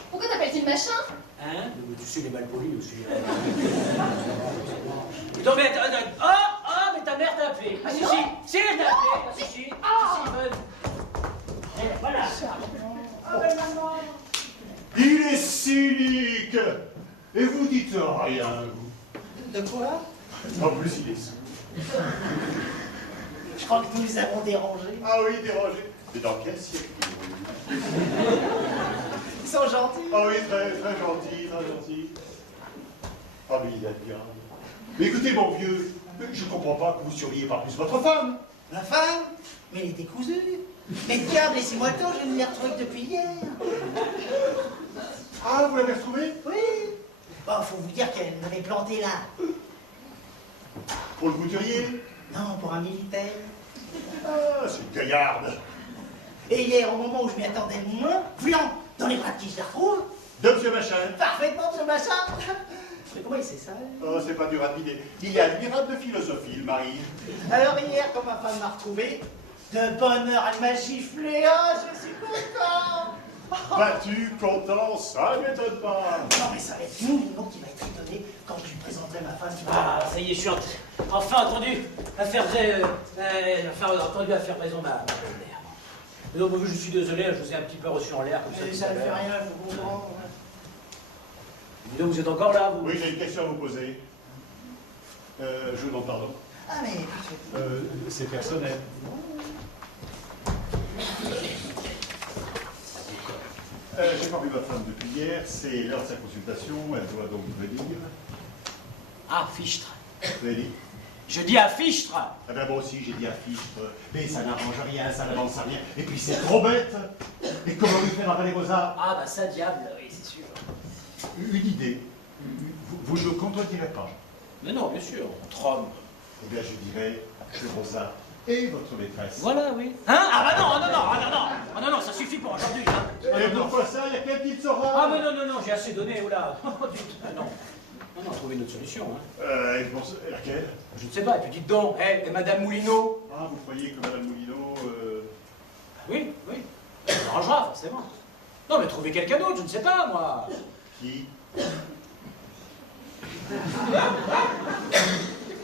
pourquoi t'appelles-t-il machin? Hein? Tu sais, il est mal poli aussi. Non, mais attends, mais ta mère t'a appelé. Ah, si, Non. si, elle t'a appelé. Ah, si, Yvonne. Eh, voilà. Ah ben maman. Il est cynique. Et vous dites rien, vous. De quoi? En plus, il est sous. Je crois que nous les avons dérangés. Ah oui, dérangé. Mais dans quel siècle il est? Ils sont gentils. Ah oui, très, très gentil, très gentil. Ah mais il a bien. Mais écoutez, mon vieux, je comprends pas que vous surveillez pas plus votre femme. Ma femme? Mais elle était cousue. Mais diable, laissez-moi le temps, je ne l'ai retrouvée que depuis hier. Ah, vous l'avez retrouvée? Oui. Bon, faut vous dire qu'elle m'avait planté là. Pour le couturier? Non, pour un militaire. Ah, c'est une gaillarde. Et hier, au moment où je m'y attendais le moins, vlan, dans les bras de qui je la retrouve. De monsieur Machin. Parfaitement, ce machin. Mais comment il sait ça? Oh, c'est pas dur à deviner. Il est admirable de philosophie, le mari. Alors hier, quand ma femme m'a retrouvé, de bonne heure, elle m'a giflé. Oh, je suis content. Battu, content, ça ne m'étonne pas. Non, mais ça va être Moulino qui va être étonné quand je lui présenterai ma femme qui va... Ah, ça y est, je suis enfin entendu à faire raison ma belle-mère. Donc, je suis désolé, je vous ai un petit peu reçu en l'air comme ça. Mais tout ça à ne fait l'heure. rien, je vous comprends. Dis donc, vous êtes encore là, vous? Oui, j'ai une question à vous poser. Je vous demande pardon. Ah, mais... C'est personnel. J'ai pas vu ma femme depuis hier, c'est l'heure de sa consultation, elle doit donc venir. Ah, fichtre. Vous avez dit? Je dis à fichtre. Ah ben moi aussi j'ai dit à fichtre, mais ça n'arrange rien, ça n'avance à rien. Et puis c'est trop bête. Et comment lui faire avaler vos arts? Ah, bah ça, diable, oui, c'est sûr. Une idée. Vous ne le contredirez pas. Mais non, bien sûr, entre hommes. Eh bien je dirais que Rosa est votre maîtresse. Voilà, oui. Hein? Ah bah non, non, ça suffit pour aujourd'hui. Hein. Et pourquoi ça? Il y a qu'elle qui le saura. Ah mais non, j'ai assez donné, oula. Non, trouvez une autre solution. Hein. Et vous pensez- laquelle? Je ne sais pas, et puis dites donc, et Madame Moulineau? Ah, vous croyez que Madame Moulineau... Oui, ça arrangera, forcément. Non, mais trouvez quelqu'un d'autre, je ne sais pas, moi. Qui?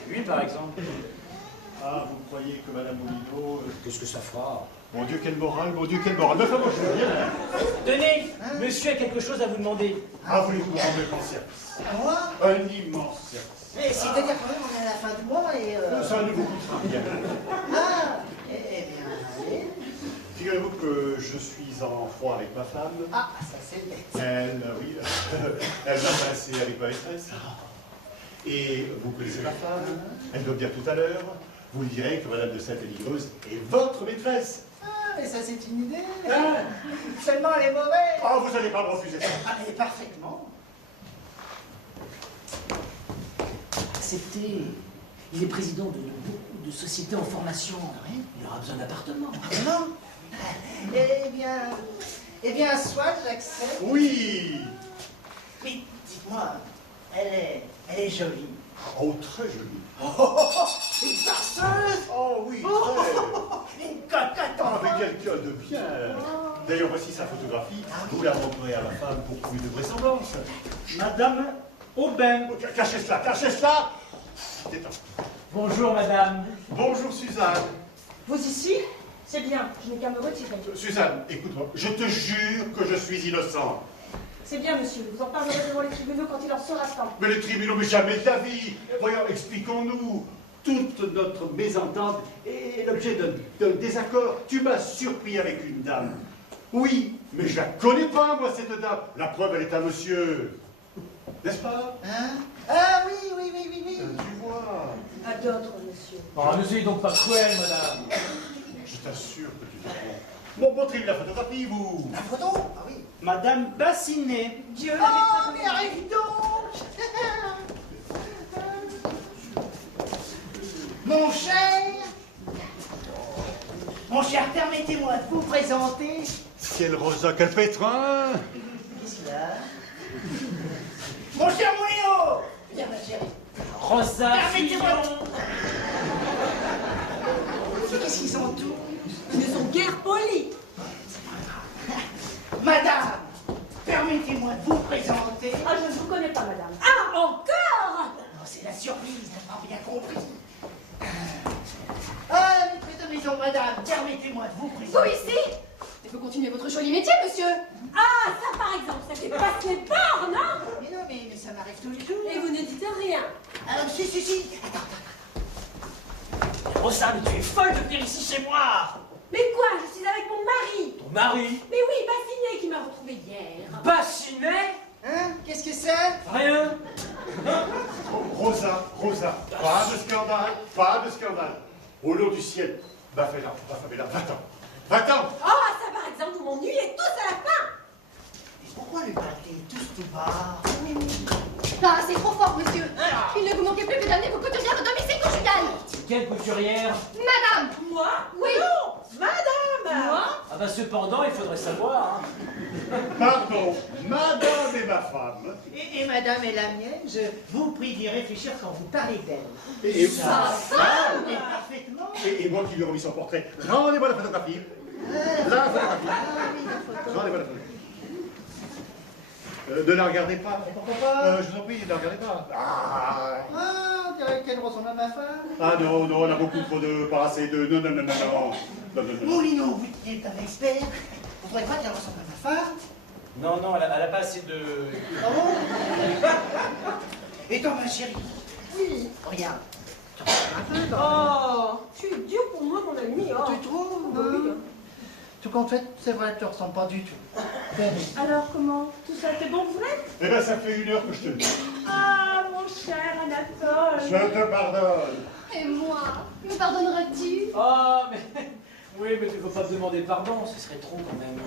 Lui, par exemple. Ah, vous croyez que Madame Moulineau... Qu'est-ce que ça fera? Mon Dieu, quelle morale, mon Dieu, quelle morale. Mais enfin, moi, je veux bien. Tenez, monsieur a quelque chose à vous demander. Ah, voulez-vous me rendre un grand service? Moi? Un immense service. Mais c'est-à-dire quand même, on est à la fin du mois et... Ça ne vous coûtera rien. Ah, eh bien, allez. Figurez-vous que je suis en froid avec ma femme. Ah, ça c'est bête. Elle, oui, elle va passer avec ma maîtresse. Et vous connaissez ma femme. Elle doit me dire tout à l'heure. Vous lui direz que Madame de Sainte-Ligreuse est votre maîtresse. Ah, mais ça c'est une idée. Hein? Seulement elle est mauvaise. Ah, vous n'allez pas me refuser ça. Ah, mais parfaitement. Acceptez. Il est président de beaucoup de sociétés en formation. Oui. Il aura besoin d'appartements. Non. Eh bien, soit j'accepte. Oui. Mais dites-moi, elle est jolie. Oh, très jolie. Une farceuse. Oh oui, très. Une cocotte en Avec quelqu'un de bien. D'ailleurs, voici sa photographie. Vous la montrerez à ma femme pour prouver de vraisemblance. Madame Aubin. Cachez cela, cachez cela. Détends. Bonjour, madame. Bonjour, Suzanne. Vous ici? C'est bien, je n'ai qu'à me retirer. Suzanne, écoute-moi. Je te jure que je suis innocent. C'est bien, monsieur. Vous en parlerez devant les tribunaux quand il en sera temps. Mais les tribunaux, mais jamais de la vie. Voyons, expliquons-nous. toute notre mésentente est l'objet d'un désaccord. Tu m'as surpris avec une dame. Oui, mais je la connais pas, moi, cette dame. La preuve, elle est à monsieur. N'est-ce pas? Hein? Ah oui, oui, oui, oui, oui. Tu vois. À d'autres, monsieur. Oh, ne soyez donc pas cruel, madame. Je t'assure que tu comprends. Bon, montrez-lui la photographie, vous. La photo? Ah oui. Madame Bassinet. Dieu la Oh, mettra mais arrive donc! Mon cher, permettez-moi de vous présenter. Ciel rosa, quel pétrin! Qu'est-ce qu'il y a? Mon cher Moulineau! Viens, ma chérie. Rosa, Permettez-moi. Fillon. Qu'est-ce qu'ils sont tous? Ils ne sont guère polis. Madame, permettez-moi de vous présenter. Ah, je ne vous connais pas, madame. Ah, encore? Non, c'est la surprise, t'as pas bien compris. Ah, maîtresse de maison, madame, permettez-moi de vous Vous présenter. ici? Il faut continuer votre joli métier, monsieur. Ah, ça par exemple, ça fait passer par, non? Mais non, mais ça m'arrive tous les jours. Et vous ne dites rien. Alors, si. Attends. Rosa, mais tu es folle de venir ici chez moi. Mais quoi? Je suis avec mon mari. Ton mari? Mais oui, Bassinet qui m'a retrouvée hier. Bassinet? Hein? Qu'est-ce que c'est? Rien. Rosa, pas de scandale. Au nom du ciel, va-t'en. Va-t'en. Ah, ça par exemple, vous m'ennuyez tous à la fin. Mais pourquoi lui parlez tous tout bas? Ah, c'est trop fort, monsieur. Il ne vous manquait plus que d'amener vos couturières au domicile conjugal. Quelle couturière? Madame. Moi? Oui. Non, madame. Moi? Ah bah cependant, il faudrait savoir. Hein. Pardon, madame est ma femme. Et madame est la mienne, je vous prie d'y réfléchir quand vous parlez d'elle. Et, Mais parfaitement. et moi qui lui ai remis son portrait. Rendez-moi la photographie. La photographie. Rendez-moi la photographie. Ne la regardez pas. Pourquoi pas? Je vous en prie, ne la regardez pas. Ah, Ah, on dirait qu'elle ressemble à ma femme. ah non, on a beaucoup trop de... pas assez de... Non. Moulineau, vous qui êtes un expert, vous ne trouvez pas qu'elle ressemble à ma femme? Non, elle a pas assez de... Ah bon? Et toi, ma chérie? Oui. Regarde. Tu ressembles à ma femme. Oh, tu es dur pour moi, mon ami. Oh. Tu trouves? Bah oui. Tout compte fait, c'est vrai, tu ne ressembles pas du tout. Alors comment? Tout ça t'est bon, vrai? Eh ben, ça fait 1 heure que je te le dis. Ah, mon cher Anatole. Je te pardonne. Et moi? Me pardonneras-tu? Oh, mais... Oui, mais tu ne faut pas te demander pardon, ce serait trop quand même.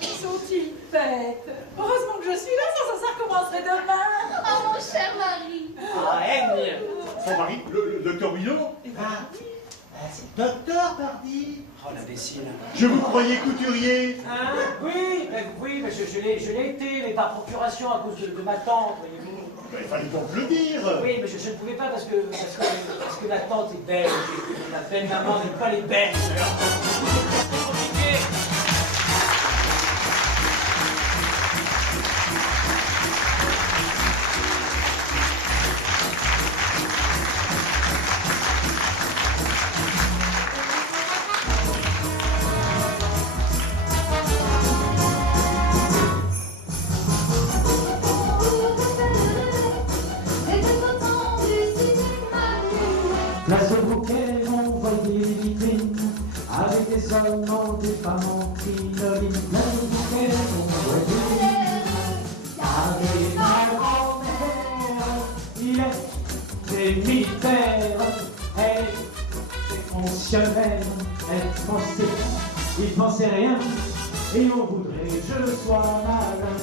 Sont-ils bêtes? Heureusement que je suis là, ça recommencerait demain. Oh, mon cher mari. Ah, Aigne. Son mari, le docteur Minot. C'est le docteur, pardi. Oh, l'imbécile. Je vous croyais couturier. Hein? Oui, mais je l'ai été, mais par procuration à cause de ma tante, voyez-vous. Ben, il fallait donc le dire. Oui, mais je ne pouvais pas parce que ma tante est belge. Et la belle maman n'aime pas les Belges. Alors, c'est compliqué. Place au bouquet, on voyait les vitrines, avec des hommes en des femmes en crinoline. Place au bouquet, on voyait avec ma grand-mère. Il était militaire, elle était fonctionnaire, elle pensait, il pensait rien, et on voudrait que je sois malin.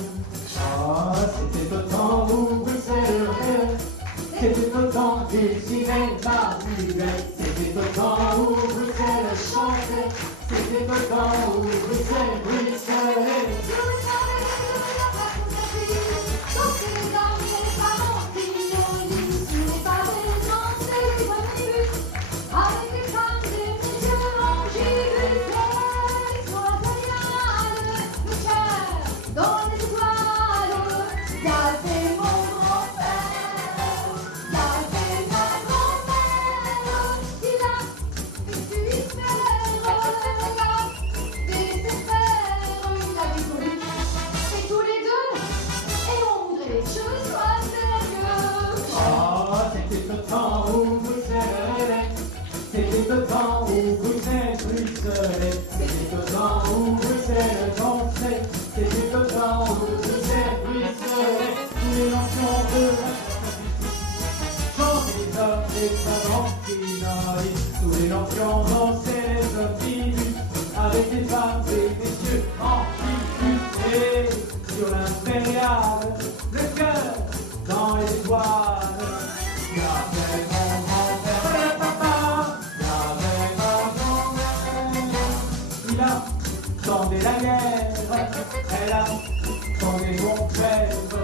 Ah, c'était au temps où Bruxelles rêvait. C'était au temps des cinémas muets. C'était au temps où Bruxelles chantait. C'était au temps où Bruxelles. Avec les femmes et les yeux angélus, le cœur dans les étoiles, il y avait mon grand-père, il y avait ma grand-mère, il a pu faire des C'était au temps où Bruxelles ruisselait, c'était au temps où Bruxelles dansait, c'était au temps où Bruxelles ruisselait, tous les lampions de la chantaient les hommes, les femmes en crinoline, tous les lampions dansaient les hommes minus, avec des femmes et des messieurs en fifus, et sur l'impériale, le cœur dans les étoiles. Il y avait mon grand-père, le papa, il y avait ma grand-mère. Il attendait la guerre, elle attendait mon père.